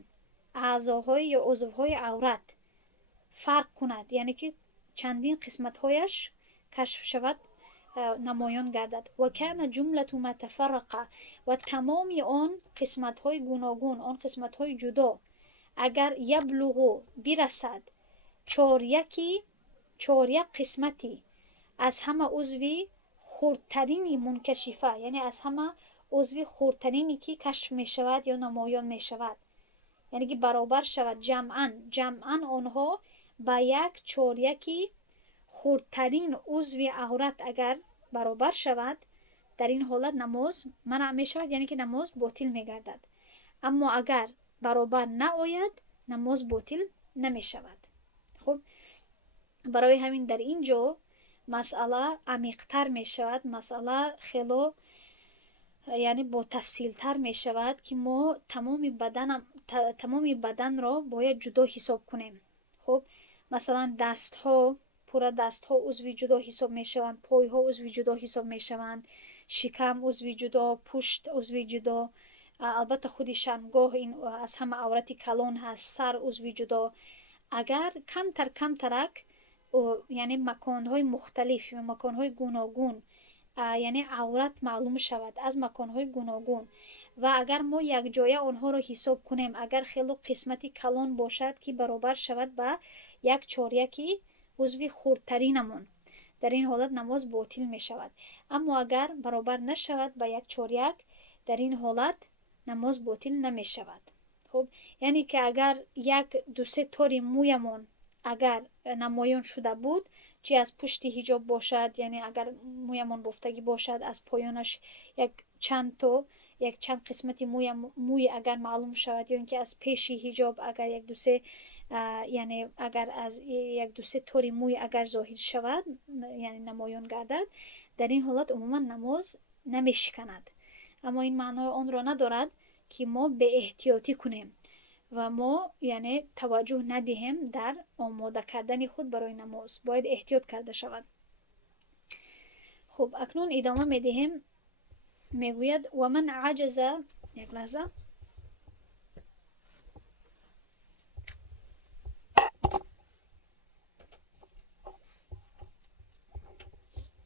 اعضاهای یا عضوهای عورت فرق کند، یعنی که چندین قسمتهایش کشف شود نمایان گردد. و کان جمله ما تفرق، و تمام آن قسمتهای گوناگون، آن قسمتهای جدا اگر یبلغ برسد چهاریک قسمتی از همه عضوی خردترین منکشفه، یعنی از همه عضوی خردترینی که کشف می شود یا نمایان می شود، یعنی که برابر شود جمعاً آنها با یک چهاریکی خردترین عضو عورت اگر برابر شود، در این حالت نماز منع می شود، یعنی که نماز باطل می گردد. اما اگر برابر نآید نماز باطل نمی شود. خب برای همین در اینجا مسئله عمیق‌تر می شود، مسئله خیلی یعنی با تفصیل تر می شود که ما تمام بدن را باید جدا حساب کنیم. خب مثلا دستها عضوی جدا حساب می شوند، پایها عضوی جدا حساب می شوند، شکم عضوی جدا، پشت عضوی جدا، البته خودی شرمگاه این از همه عورت کلان هست، سر عضوی جدا. اگر کم ترک یعنی مکانهای مختلف و مکانهای گوناگون یعنی عورت معلوم شود از مکانهای گوناگون و اگر ما یک جایه آنها را حساب کنیم، اگر خیلی قسمتی کلان باشد که برابر شود با یک چهاریکی عضو خردترینمون، در این حالت نماز باطل می شود. اما اگر برابر نشود با یک چهاریک، در این حالت نماز باطل نمی شود. خب یعنی که اگر یک دو سه تاری مویمون اگر نمایان شده بود، چی از پشت حجاب باشد، یعنی اگر مویمان بافتگی باشد از پایانش یک چند قسمتی موی اگر معلوم شود، یا اینکه از پیش حجاب اگر یک دو سه یعنی اگر از یک دو سه طوری موی اگر ظاهر شود، یعنی نمایان گردد، در این حالت عموما نماز نمیشکند. اما این معنای آن را ندارد که ما به احتیاطی کنیم و ما یعنی توجه ندهیم در آماده کردن خود برای نماز. باید احتیاط کرده شود. خب اکنون ادامه میدهیم. میگوید و من عجز، یک لحظه،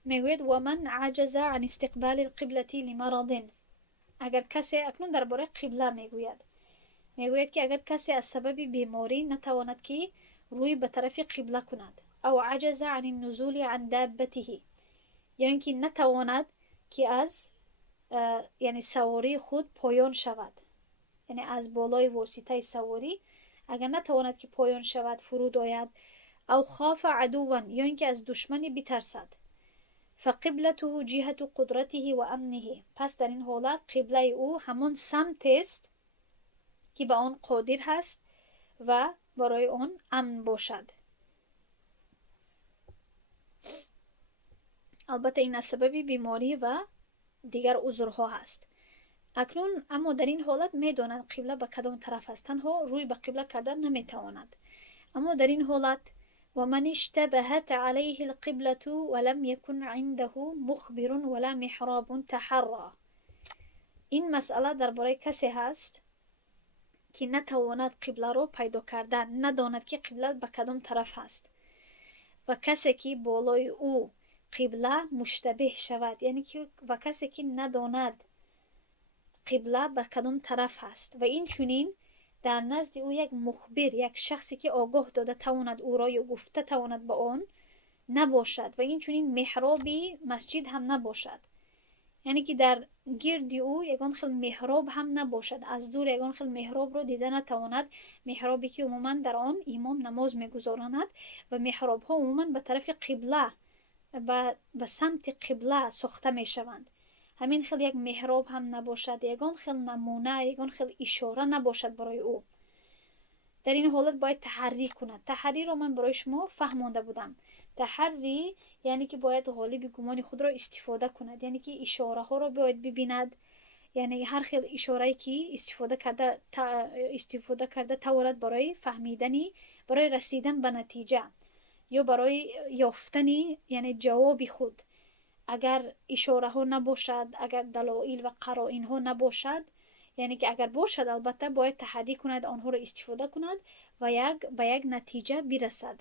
میگوید و من عجز عن استقبال القبلة لمرض. اگر کسی، اکنون درباره قبله میگوید که اگر کسی از سبب بیماری نتواند که روی به طرف قبله کند، او عجز عن النزول عن دابته، یا اینکه نتواند که از یعنی سواری خود پایان شود، یعنی از بالای واسطه سواری اگر نتواند که پایان شود، فرود آید، او خاف عدوا، یا اینکه از دشمنی بترسد، فقبلته جهت قدرته و امنه، پس در این حالت قبله او همان سمت است که به آن قادر هست و برای آن امن باشد. البته این از سبب بیماری و دیگر عذرها هست. اکنون اما در این حالت میداند قبله به کدام طرف است، تنها روی به قبله کردن نمیتواند. اما در این حالت و من اشتبهت علیه القبلة ولم یکن عنده مخبر ولا محراب تحرى. این مسئله درباره کسی هست که نتواند قبله رو پیدا کردن، نداند که قبله به کدام طرف هست، و کسی که بالای او قبله مشتبه شود، یعنی که و کسی که نداند قبله به کدام طرف هست و این چونین در نزد او یک مخبر، یک شخصی که آگاه داده تواند او را یا گفته تواند به آن نباشد، و این چونین محرابی مسجد هم نباشد، یعنی که در گرد او یگان خیل محراب هم نباشد، از دور یگان خیل محراب رو دیده نتواند، محرابی که عموما در آن امام نماز میگذراند و محراب ها عموما به طرف قبله به سمت قبله ساخته میشوند. همین خیل یک محراب هم نباشد، یگان خیل نمونه، یگان خیل اشاره نباشد برای او. در این حالت باید تحری کند. تحری رو من برای شما فهمانده بودم. تحری یعنی که باید غالب گمان خود را استفاده کند، یعنی که اشاره ها را باید ببیند، یعنی هر خیل اشاره که استفاده کرده تواند برای فهمیدنی، برای رسیدن به نتیجه یا برای یافتنی یعنی جواب خود، اگر اشاره ها نباشد، اگر دلایل و قرائن ها نباشد، یعنی که اگر باشد البته باید تحری کند، آنها را استفاده کند و به یک نتیجه برسد.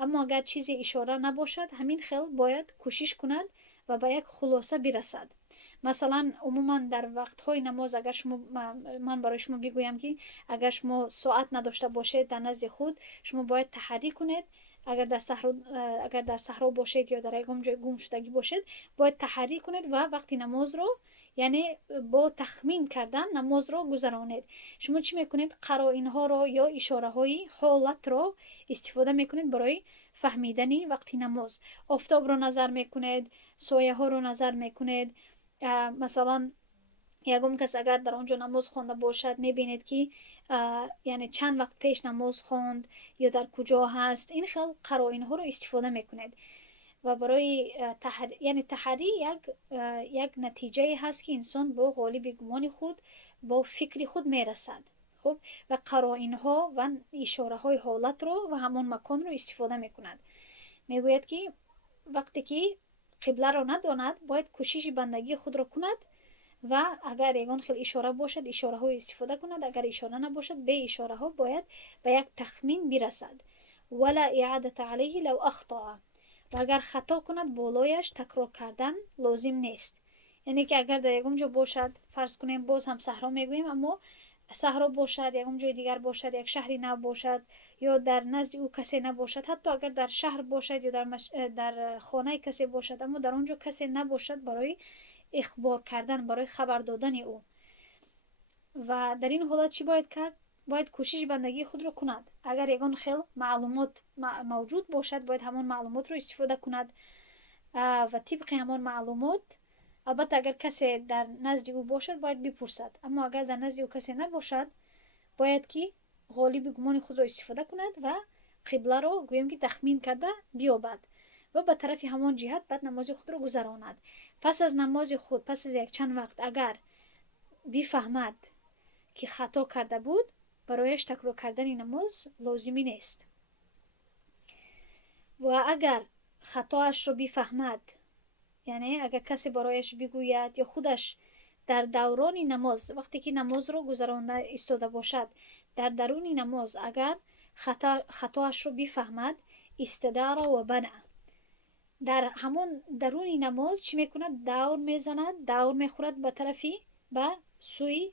اما اگر چیزی اشاره نباشد، همین خیل باید کوشش کند و به یک خلاصه برسد. مثلا عموما در وقت‌های نماز اگر من برای شما بگویم که اگر شما ساعت نداشته باشید در نزد خود، شما باید تحری کنید. اگر در صحرا باشید یا در یکم جای گم شدگی باشید، باید تحری کنید و وقتی نماز رو یعنی با تخمین کردن نماز رو گذرانید. شما چی میکنید؟ قرائن ها رو یا اشاره های حالت رو استفاده میکنید برای فهمیدنی وقتی نماز. آفتاب رو نظر میکنید، سایه ها رو نظر میکنید. مثلا یکم کس اگر در آنجا نماز خوانده باشد میبینید که یعنی چند وقت پیش نماز خواند یا در کجا هست. این خیلی قرائن ها رو استفاده میکنید و برای یعنی تحری یک نتیجه هست که انسان با غالب گمان خود با فکر خود میرسد. خب و قرائن ها و اشاره های حالت رو و همون مکان رو استفاده میکند. میگوید که وقتی که قبله رو نداند باید کوشش بندگی خود رو کند و اگر یگان خیلی اشاره باشد اشاره های استفاده کند، اگر اشاره نباشد به اشاره ها باید به یک تخمین برسد. ولا اعاده علیه لو اخطأ، و اگر خطا کند بالایش تکرار کردن لازم نیست. یعنی که اگر در یکم جا باشد، فرض کنیم باز هم صحرا میگوییم، اما صحرا باشد، یکم جای دیگر باشد، یک شهری نباشد یا در نزد او کسی نباشد، حتی اگر در شهر باشد یا در خانه کسی باشد اما در اونجا کسی نباشد برای اخبار کردن، برای خبر دادن او، و در این حالت چی باید کرد؟ باید کوشش بندگی خود رو کند. اگر یگان خیل معلومات موجود باشد باید همون معلومات رو استفاده کند و طبق همون معلومات، البته اگر کسی در نزد او باشد باید بپرسد، اما اگر در نزد او کسی نباشد باید که غالب گمان خود را استفاده کند و قبله را گویم که تخمین کرده بیابد و به طرف همان جهت بعد نماز خود را گذراند. پس از نماز خود، پس از یک چند وقت اگر بفهمد که خطا کرده بود، برایش تکرار کردن نماز لازمی نیست. و اگر خطاش رو بفهمد، یعنی اگر کسی برایش بگوید یا خودش در دوران نماز وقتی که نماز رو گذرانده ایستاده باشد، در درون نماز اگر خطاش رو بفهمد، استدار و بنا، در همون درون نماز چی میکند؟ دور میزند، دور میخورد به طرفی به سوی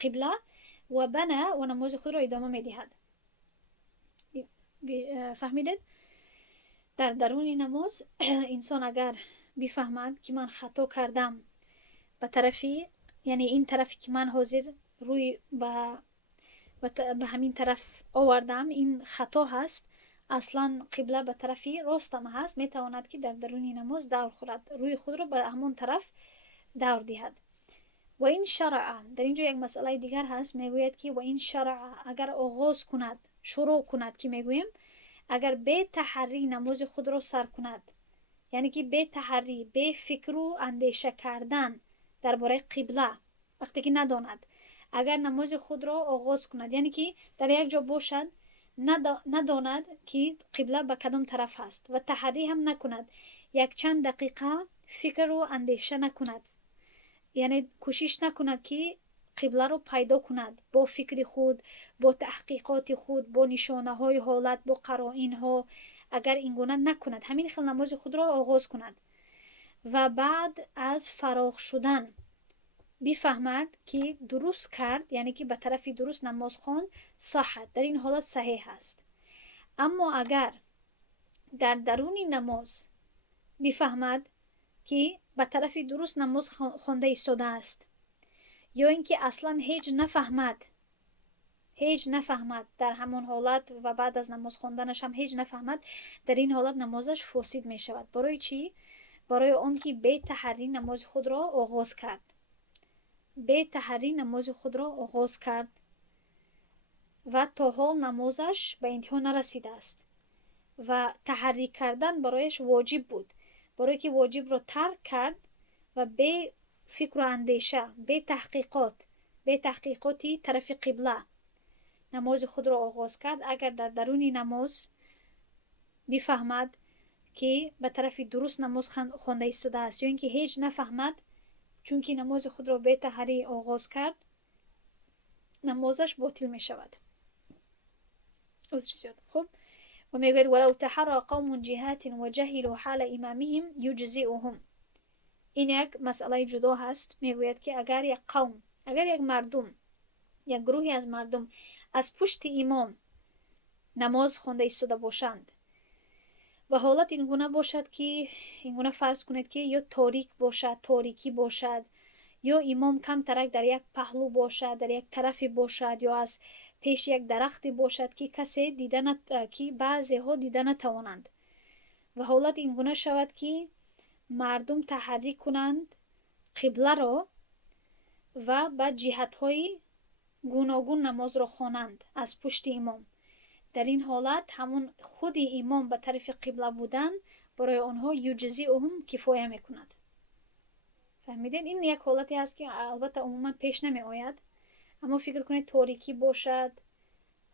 قبله و بنا و نماز خود را ادامه میدهد. فهمیدید؟ در درون نماز انسان اگر بفهمد که من خطا کردم به طرفی، یعنی این طرفی که من حاضر روی به همین طرف آوردم این خطا هست، اصلا قبله به طرفی راستم هست، میتواند که در درون نماز دور خورد، روی خود را به همون طرف دور دهد. و این شرع، در اینجا یک مسئله دیگر هست، میگوید که و این شرع اگر آغاز کند، شروع کند، که میگویم اگر به تحری نماز خود را سر کند، یعنی که به تحری، به فکر و اندیشه کردن درباره قبله، وقتی که نداند، اگر نماز خود را آغاز کند، یعنی که در یک جا باشد نداند که قبله به کدام طرف هست و تحری هم نکند، یک چند دقیقه فکر و اندیشه نکند، یعنی کوشش نکند که قبله رو پیدا کند با فکر خود، با تحقیقات خود، با نشانه های حالت، با قرائن ها، اگر این گونه نکند، همین خیل نماز خود را آغاز کند و بعد از فراغ شدن بفهمد که درست کرد، یعنی که به طرف درست نماز خواند، صحت، در این حالت صحیح است. اما اگر در درون نماز بفهمد که به طرف درست نماز خوانده ایستاده است، یا اینکه اصلا هیچ نفهمد در همون حالت و بعد از نماز خواندنش هم هیچ نفهمد، در این حالت نمازش فاسد می شود. برای چی؟ برای اون که به تحری نماز خود را آغاز کرد، به تحری نماز خود را آغاز کرد و تا حال نمازش به انتها نرسیده است و تحری کردن برایش واجب بود، برای که واجب را ترک کرد و به فکر و اندیشه، به تحقیقاتی طرف قبله نماز خود را آغاز کرد. اگر در درون نماز بفهمد که به طرف درست نماز خوانده ایستاده است، یا اینکه هیچ نفهمد چون که نماز خود را به تحری آغاز کرد، نمازش باطل می شود. خب و میگوید ولو تحرى قوم جهات و جهلوا حال امامهم یجزئهم. این یک مسئله جدا هست. میگوید که اگر یک قوم، اگر یک مردم، یک گروهی از مردم از پشت امام نماز خوانده ایستاده باشند و حالت این گونه باشد که این گونه فرض کنید که یا تاریکی باشد، یا امام کم ترک در یک پهلو باشد، در یک طرفی باشد، یا از پیش یک درختی باشد که کسی که بعضی ها دیده نتوانند، و حالت این گونه شود که مردم تحریک کنند قبله را و بعد جهت های گوناگون نماز را خوانند از پشت امام. در این حالت همون خود امام به طرف قبله بودن برای آنها یجزئهم کفایه میکند. فهمیدین؟ این یک حالتی هست که البته عموما پیش نمی آید، اما فکر کنید تاریکی باشد،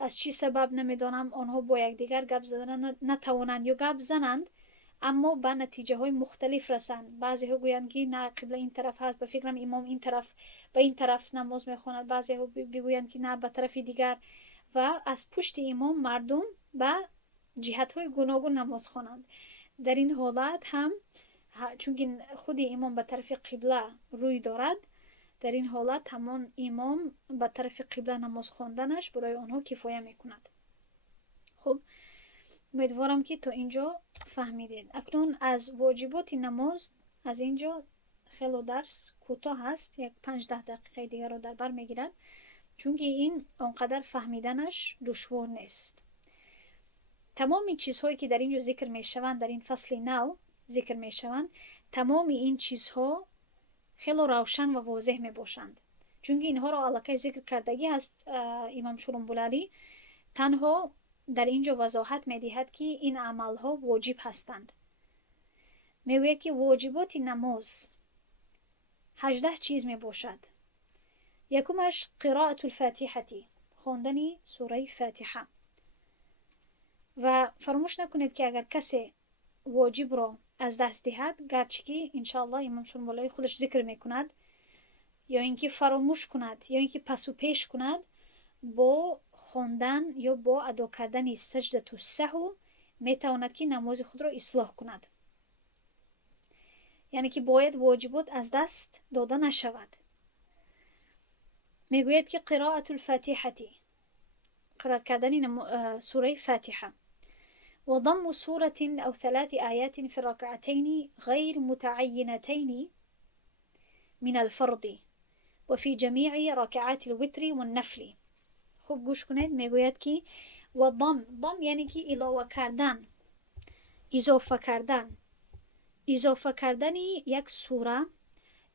از چی سبب نمیدانم، آنها با یکدیگر گپ زدن نتوانند یا گپ زنند اما به نتیجه های مختلف رسند. بعضی ها گویند که نه قبله این طرف هست، به فکرم امام این طرف به این طرف نماز میخواند، بعضی ها بگویند که نه به طرف دیگر، و از پشت امام مردم به جهت های گوناگون نماز خوانند. در این حالت هم چون که خود امام به طرف قبله روی دارد، در این حالت همان امام به طرف قبله نماز خواندنش برای آنها کفایه میکند. خب امیدوارم که تا اینجا فهمیدید. اکنون از واجبات نماز از اینجا خیلی درس کوتاه هست، یک 5-10 دقیقه دیگر رو در بر میگیرد، چونکه این آنقدر فهمیدنش دشوار نیست. تمام چیزهایی که در اینجا ذکر می شوند، در این فصل نو ذکر می شوند، تمام این چیزها خیلی روشن و واضح می باشند، چونکه اینها را علاقه ذکر کردگی هست. امام شلومبولالی تنها در اینجا وضاحت می دهد که این عمل ها واجب هستند. می گوید که واجبات نماز 18 چیز می باشد. یکمش قرائت الفاتحه، خواندن سوره فاتحه. و فراموش نکنید که اگر کسی واجب را از دست دهد، گرچه که انشاءالله امام شلومبولالی خودش ذکر میکند، یا اینکه فراموش کند یا اینکه پس و پیش کند، با خواندن یا با ادا کردن سجده السهو میتواند که نماز خود را اصلاح کند. یعنی که باید واجبات از دست داده نشود. میگوید که قرائت الفاتحه، قرائت کردن سوره فاتحه، و ضم سورة أو 3 آيات في الركعتين غير متعينتين من الفرض وفي جميع ركعات الوتر والنفل. خوب گوش کنید، میگوید که و ضم یعنی که علاوه کردن، اضافه کردن یک سوره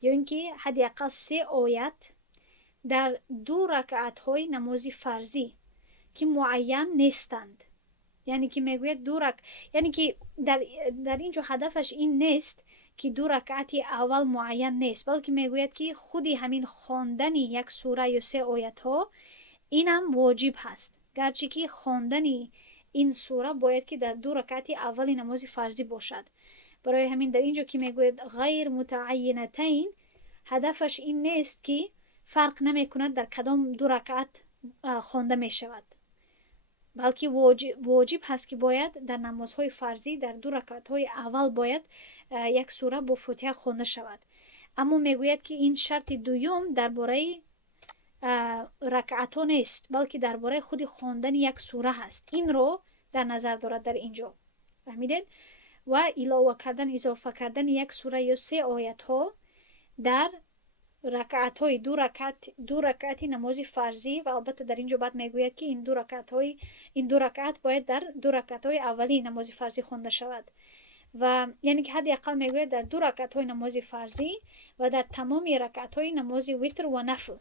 یا اینکه حداقل 3 آیت در 2 رکعت های نماز فرضی که معین نیستند. یعنی که میگوید یعنی که در اینجا هدفش این نیست که 2 رکعت اول معین نیست، بلکه میگوید که خودی همین خواندن یک سوره یا 3 آیت ها اینم واجب هست، گرچه که خواندن این سوره باید که در 2 رکعت اول نماز فرضی باشد. برای همین در اینجا که میگوید غیر متعینتین، هدفش این نیست که فرق نمی کند در کدام 2 رکعت خوانده می شود، بلکه واجب هست که باید در نمازهای فرضی در 2 رکعت‌های اول باید یک سوره با فاتحه خوانده شود. اما میگوید که این شرط دوم درباره رکعت‌ها نیست، بلکه درباره خود خواندن یک سوره هست. این رو در نظر دارد در اینجا. فهمیدید؟ و علاوه کردن، اضافه کردن یک سوره یا 3 آیت ها در رکعت‌های 2 رکعت نماز فرضی، و البته در اینجا بعد میگوید که این 2 رکعت باید در 2 رکعت‌های اولی نماز فرضی خوانده شود. و یعنی که حداقل میگوید در 2 رکعت‌های نماز فرضی و در تمام رکعت‌های نماز وتر و نفل.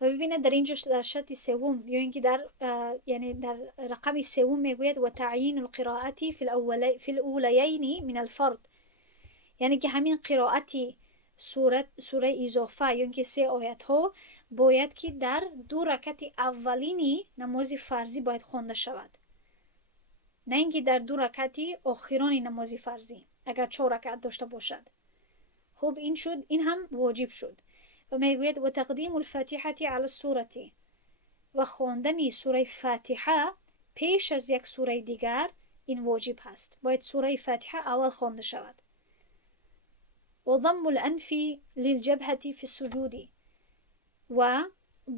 و ببینید در اینجا در شرط سوم یا اینکه در یعنی در رقم سوم میگوید و تعیین القراءتی فی الاولیین من الفرض، یعنی که همین قرائتی سوره اضافه یا اینکه 3 آیت ها باید که در 2 رکعت اولینی نماز فرضی باید خوانده شود، نه اینکه در 2 رکعت آخرانی نماز فرضی اگر 4 رکعت داشته باشد. خب این شد، این هم واجب شد. و میگوید و تقدیم الفاتحه علی السوره، و خواندن سوره فاتحه پیش از یک سوره دیگر این واجب هست، باید سوره فاتحه اول خوانده شود. و ضم الانف للجبهه فی السجود، و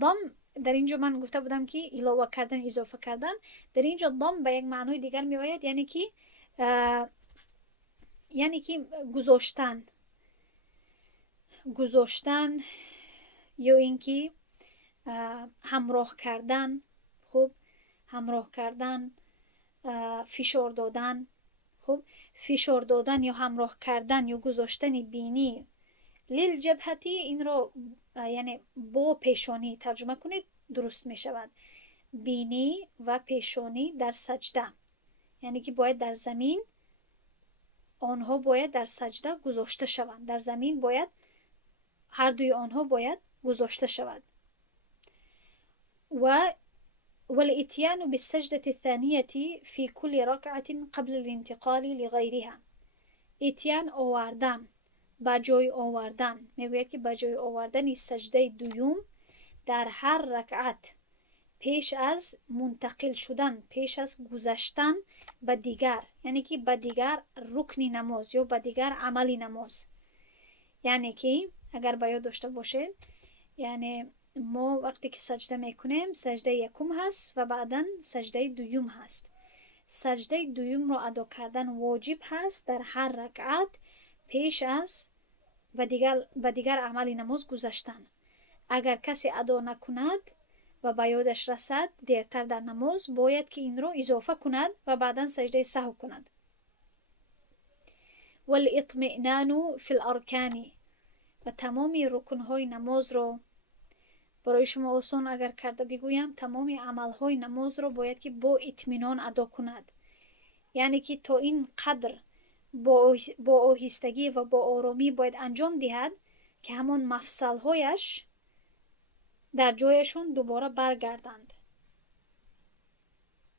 ضم در اینجا من گفته بودم که علاوه کردن، اضافه کردن، در اینجا ضم به یک معنای دیگر می آید، یعنی که گذاشتن یا اینکه همراه کردن. خب همراه کردن، فشار دادن. خب فشار دادن یا همراه کردن یا گذاشتن بینی للجبهتی، این رو یعنی با پیشانی ترجمه کنید درست می شود. بینی و پیشانی در سجده، یعنی که باید در زمین، آنها باید در سجده گذاشته شوند، در زمین باید هر دوی آنها باید گذاشته شود. و والاتيان بالسجدة الثانية في كل ركعة قبل الانتقال لغيرها. اتیان آوردن، بجای آوردن، میگوید که بجای آوردن سجده دوم در هر رکعت پیش از منتقل شدن، پیش از گذشتن به دیگر، یعنی که به دیگر رکن نماز یا به دیگر عمل نماز. یعنی که اگر باید داشته باشید، یعنی ما وقتی که سجده میکنیم سجده یکم هست و بعدا سجده دوم هست. سجده دوم رو ادا کردن واجب هست در هر رکعت پیش از و دیگر عمل نماز گذشتن. اگر کسی ادا نکند و به یادش رسد دیرتر در نماز، باید که این را اضافه کند و بعدا سجده سهو کند. والاطمئنان فی الارکان، و تمام رکنهای نماز رو برای شما آسان اگر کرده بگویم، تمام عملهای نماز رو باید که با اطمینان ادا کند. یعنی که تا این قدر با آهستگی و با آرامی باید انجام دهد که همان مفصلهایش در جایشون دوباره برگردند.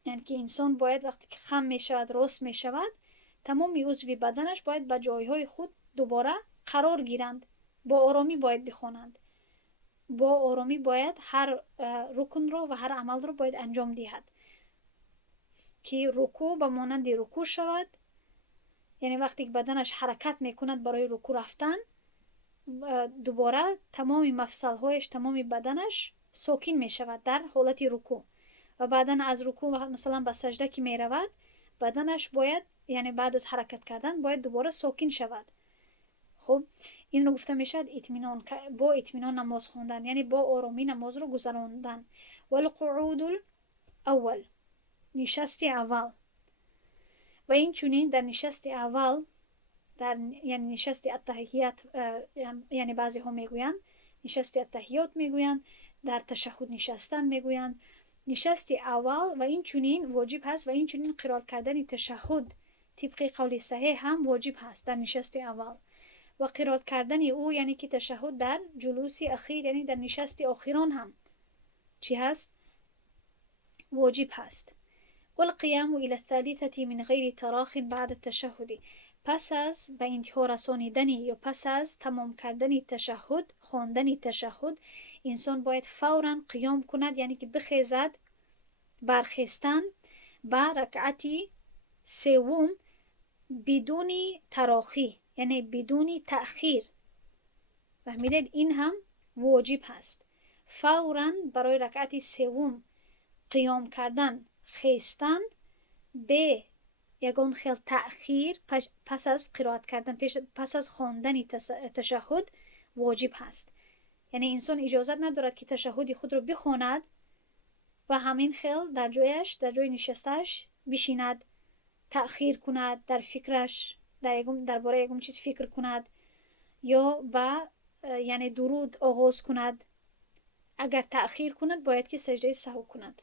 یعنی که انسان باید وقتی که خم می شود، راست می شود، تمام عضو بدنش باید به جایهای خود دوباره قرار گیرند. با آرامی باید بخوانند، با آرامی باید هر رکن رو و هر عمل رو باید انجام دهد که رکوع به مانند رکوع شود. یعنی وقتی که بدنش حرکت میکند برای رکوع رفتن، دوباره تمام مفصلهایش، تمام بدنش ساکن می شود در حالت رکوع. و بعدا از رکوع مثلا به سجده که می رود، بدنش باید، یعنی بعد از حرکت کردن باید دوباره ساکن شود. خب این رو گفته می شود اطمینان، با اطمینان نماز خواندن، یعنی با آرامی نماز رو گذراندن. والقعود الاول، نشست اول. و این چونین در نشست اول، یعنی نشست التحیات، یعنی بعضی ها میگویند نشست التحیات میگویند، در تشهد نشستن میگویند نشست اول. و این چونین واجب هست و این چونین قرائت کردن تشهد طبق قول صحیح هم واجب هست در نشست اول. و قرائت کردن او یعنی که تشهد در جلوس اخیر، یعنی در نشست آخران هم چی هست؟ واجب هست. والقیام الى الثالثه من غیر تراخ بعد التشهد، پس از به انتها رسانیدنی یا پس از تمام کردن تشهد، خواندن تشهد، انسان باید فوراً قیام کند، یعنی که بخیزد، برخستن به رکعتی سوم بدون تراخی، یعنی بدون تأخیر. فهمیدید؟ این هم واجب هست. فوراً برای رکعت سوم قیام کردن، خیستن به یگان خیل تأخیر پس از قرائت کردن، پس از خواندن تشهد واجب هست. یعنی انسان اجازت ندارد که تشهد خود رو بخواند و همین خیل در جایش، در جای نشستش بشیند، تأخیر کند، در فکرش درباره یگان چیز فکر کند یا با یعنی درود آغاز کند. اگر تأخیر کند باید که سجده سهو کند.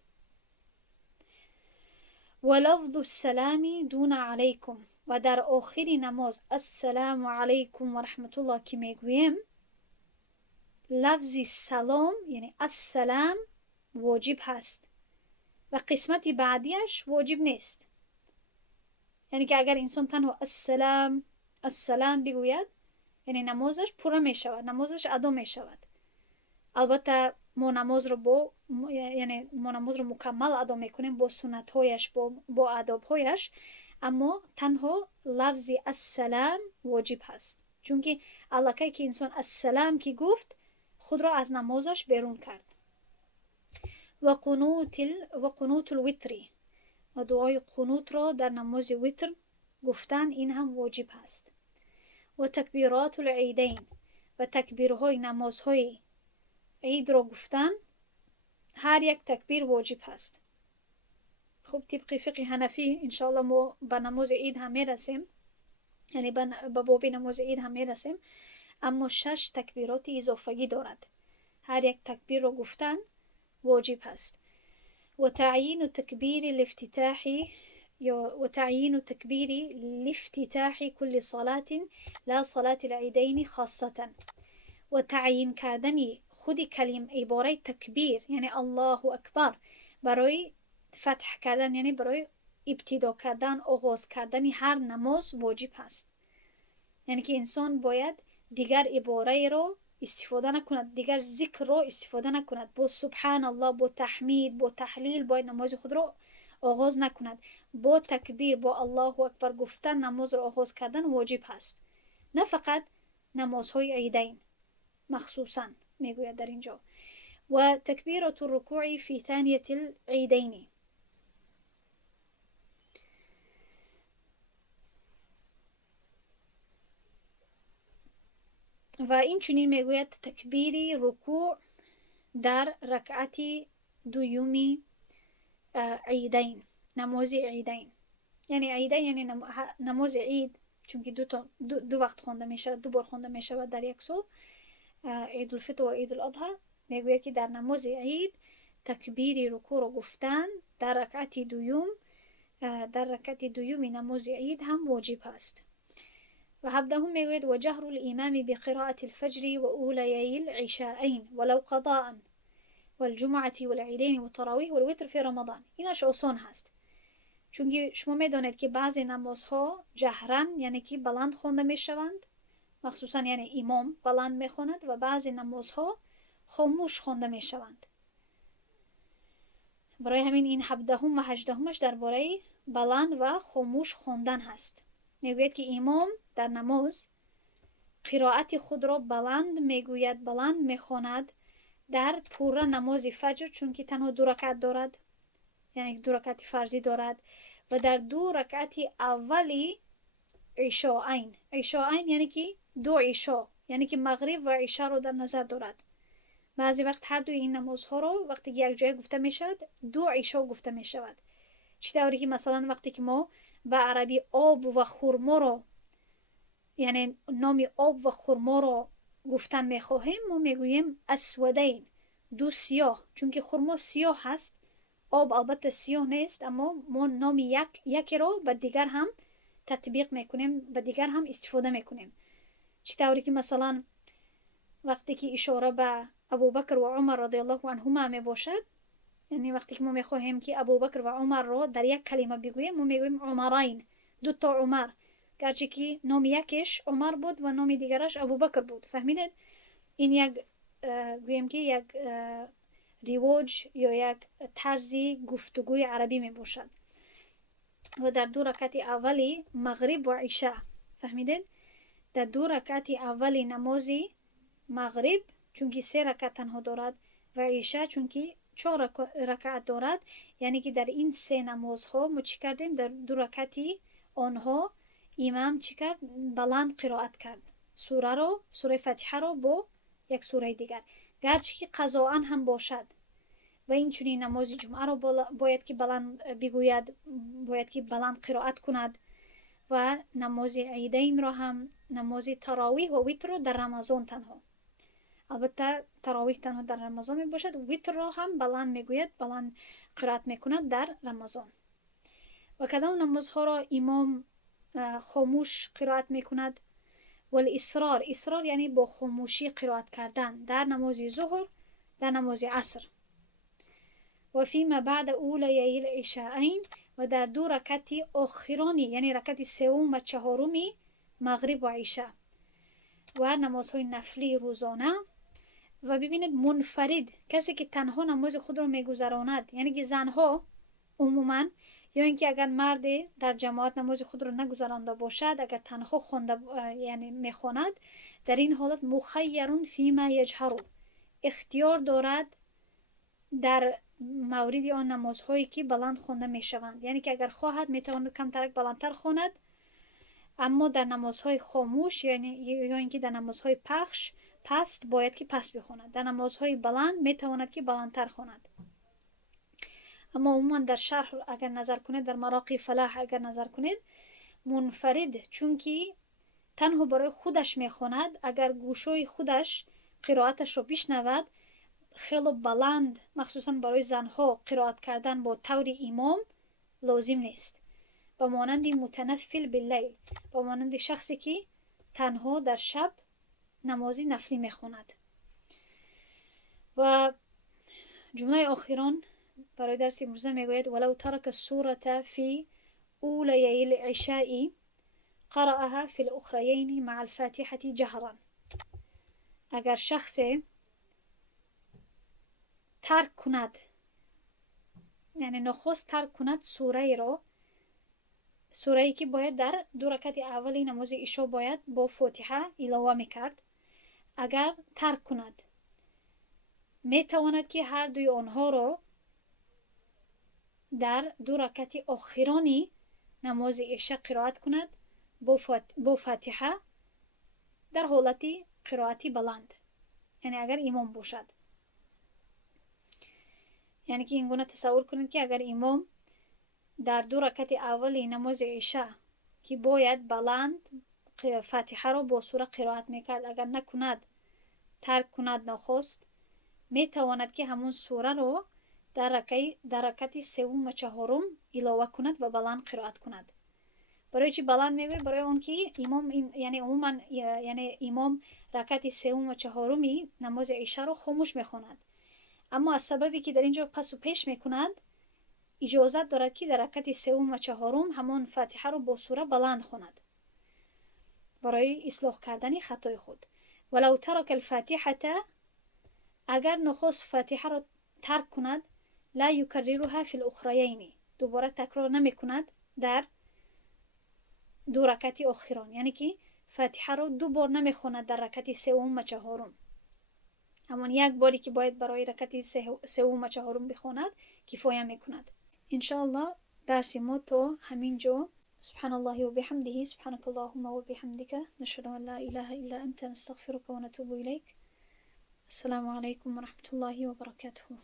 ولفظ السلام دون علیکم، و در آخر نماز السلام علیکم و رحمت الله که میگویم، لفظ سلام یعنی السلام واجب هست و قسمت بعدیش واجب نیست. یعنی که اگر انسان تنها السلام بگوید، یعنی نمازش پوره می شود، نمازش ادا می شود. البته ما نماز رو مکمل ادا میکنیم با سنت هایش، با آداب هایش، اما تنها لفظ السلام واجب هست، چون که الکی که انسان السلام که گفت خود را از نمازش بیرون کرد. و قنوت الوتری، و دعای قنوت را در نماز وتر گفتن، این هم واجب هست. و تکبیرات العیدین، و تکبیرهای نمازهای عید را گفتن، هر یک تکبیر واجب هست. خب طبق فقه حنفی انشاءالله ما به نماز عید هم میرسیم، یعنی به باب نماز عید هم میرسیم، اما 6 تکبیرات اضافگی دارد. هر یک تکبیر را گفتن واجب هست. و تعیین تکبیر الافتتاح، و تعیین تکبیر لافتتاح كل صلاة لا صلاة العیدین خاصة، و تعیین کردن خود کلمه عباره تکبیر یعنی الله اکبر برای فتح کردن، یعنی برای ابتدا کردن، آغاز کردن هر نماز واجب هست. یعنی که انسان باید دیگر عباره رو استفاده نکند، دیگر ذکر رو استفاده نکند، با سبحان الله، با تحمید، با تحلیل باید نماز خود رو آغاز نکند. با تکبیر، با الله اکبر گفتن نماز رو آغاز کردن واجب هست. نه فقط نمازهای عیدین مخصوصا میگوید در اینجا. و تکبیرات الرکوع فی ثانیه العیدین، و این چنین میگوید تکبیری رکوع در رکعت دویومی عیدین، نماز عیدین. یعنی عیدین یعنی نماز عید، چون که دو وقت خونده میشه، دو بار خونده میشه در یک سال، عید الفطر و عید الاضحی. میگوید که در نماز عید تکبیر رکوع رو گفتن در رکعت دوم، در رکعت دوم نماز عید هم واجب است. و 17 میگوید و جهر الامام بقراءة الفجر و اولیه العشاءین ولو قضاء والجمعة والعیدین والتراویح والوتر فی رمضان. اینش آسان هست، چون که شما میدانید که بعضی نمازها جهرن یعنی که بلند خونده میشوند، مخصوصا یعنی امام بلند میخواند، و بعضی نمازها خاموش خونده میشوند. برای همین این 17 و 18 درباره بلند و خاموش خواندن هست. میگوید که امام در نماز قرائت خود را بلند میگوید، بلند میخواند در پوره نماز فجر، چون که تنها 2 رکعت دارد، یعنی 2 رکعت فرضی دارد، و در 2 رکعت اولی عشاءین. عشاءین یعنی که 2 عشاء، یعنی که مغرب و عشاء رو در نظر دارد. بعضی وقت هر دو این نمازها رو وقتی یک جای گفته می شود 2 عشاء گفته می شود. چطوری که مثلا وقتی که ما به عربی آب و خرما رو، یعنی نام آب و خرما رو گفتن می خواهیم، ما می گوییم اسودین، 2 سیاه، چون که خرما سیاه هست، آب البته سیاه نیست، اما ما نام یکی رو به دیگر هم تطبیق میکنیم، به دیگر هم استفاده میکنیم. چطوری که مثلا وقتی که اشاره به ابوبکر و عمر رضی الله عنهما می باشد، یعنی وقتی که ما میخواهیم که ابوبکر و عمر رو در یک کلمه بگوییم، ما میگوییم عمرین، 2 تا عمر، گرچه که نام یکش عمر بود و نام دیگرش ابوبکر بود. فهمیدید؟ این یک گویم که یک رواج یا یک طرزی گفتگوی عربی می باشد. و در 2 رکعت اولی مغرب و عشاء، فهمیدید؟ در 2 رکعت اولی نمازی مغرب، چون که 3 رکعت تنها دارد، و عشاء چون که 4 رکعت دارد، یعنی که در این 3 نمازها ما چی کردیم؟ در 2 رکعتی آنها امام چی کرد؟ بلند قرائت کرد سوره رو، سوره فاتحه رو با یک سوره دیگر، گرچه که قضاءً هم باشد. و این چونی نماز جمعه رو باید که بلند بگوید، باید که بلند قرائت کند. و نماز عیدین رو هم، نماز تراویح و وتر رو در رمضان تنها، البته تراویح تنها در رمضان می باشد، وتر رو هم بلند میگوید، بلند قرائت میکند در رمضان. و کدام نمازها را امام خاموش قرائت میکند؟ والاسرار، اسرار یعنی با خاموشی قرائت کردن، در نماز ظهر، در نماز عصر. و فیما بعد اولیه العشاءین، و در 2 رکعت آخرانی، یعنی رکعت 3 و 4 مغرب و عشاء. و نمازهای نفلی روزانه. و ببینید منفرد، کسی که تنها نماز خود را میگذراند، یعنی که زنها عموما، یا اینکه اگر مرد در جماعت نماز خود را نگذرانده باشد، اگر تنها خونده یعنی میخواند، در این حالت مخیرون فیما یجهر، اختیار دارد در مورد آن نمازهایی که بلند خونده میشوند، یعنی که اگر خواهد میتواند کمتر بلندتر خواند، اما در نمازهای خاموش یا اینکه در نمازهای پست باید که پست بخواند، در نمازهای بلند میتواند که بلندتر خواند. اما عموما در شرح اگر نظر کنید، در مراقی فلاح اگر نظر کنید، منفرد چون که تنها برای خودش میخواند، اگر گوشوی خودش قرائتش رو بشنود، خیلی بلند، مخصوصا برای زنها قرائت کردن با طور امام لازم نیست. با مانند متنفل باللیل، با مانند شخصی که تنها در شب نمازی نفلی میخواند. و جمله آخران برای درس امروزه میگوید ولو ترک السورة فی اولیه العشاء قرأها فی الاخرین مع الفاتحة جهرا. اگر شخص ترک کند، یعنی نخست ترک کند سوره را، سوره‌ای که باید در 2 رکعت اولی نماز عشاء باید با فاتحه علاوه میکرد، اگر ترک کند، میتواند که هر دوی آنها را در 2 رکعت آخرانی نماز عشاء قرائت کند با فاتحه در حالت قرائتی بلند، یعنی اگر امام باشد. یعنی که این گونه تصور کنید که اگر امام در 2 رکعت اولی نماز عشاء که باید بلند فاتحه رو با سوره قرائت میکرد، اگر نکند، ترک کند، نخست، میتواند که همون سوره رو در رکعت سوم و چهارم علاوه کند و بلند قرائت کند. برای چی بلند میگه؟ برای اون که امام یعنی عموما یعنی امام رکعت سوم و چهارمی نماز عشاء رو خاموش میخواند، اما از سببی که در اینجا پس و پیش میکند اجازت دارد که در رکعت سوم و چهارم همون فاتحه رو با سوره بلند خواند برای اصلاح کردن خطای خود. ولو ترک الفاتحه، اگر نخست فاتحه رو ترک کند، لا یکررها فی الاخرین، دوباره تکرار نمی کند در 2 رکعت آخران، یعنی که فاتحه رو 2 بار نمی خواند در رکعت سوم و چهارم، همون 1 باری که باید برای رکعت سوم و چهارم بخواند کفایه می کند. ان شاء الله درس ما تو همین جو. سبحان الله وبحمده، سبحانك اللهم وبحمدك، نشهد ان لا اله الا انت، نستغفرك ونتوب اليك. السلام عليكم ورحمة الله وبركاته.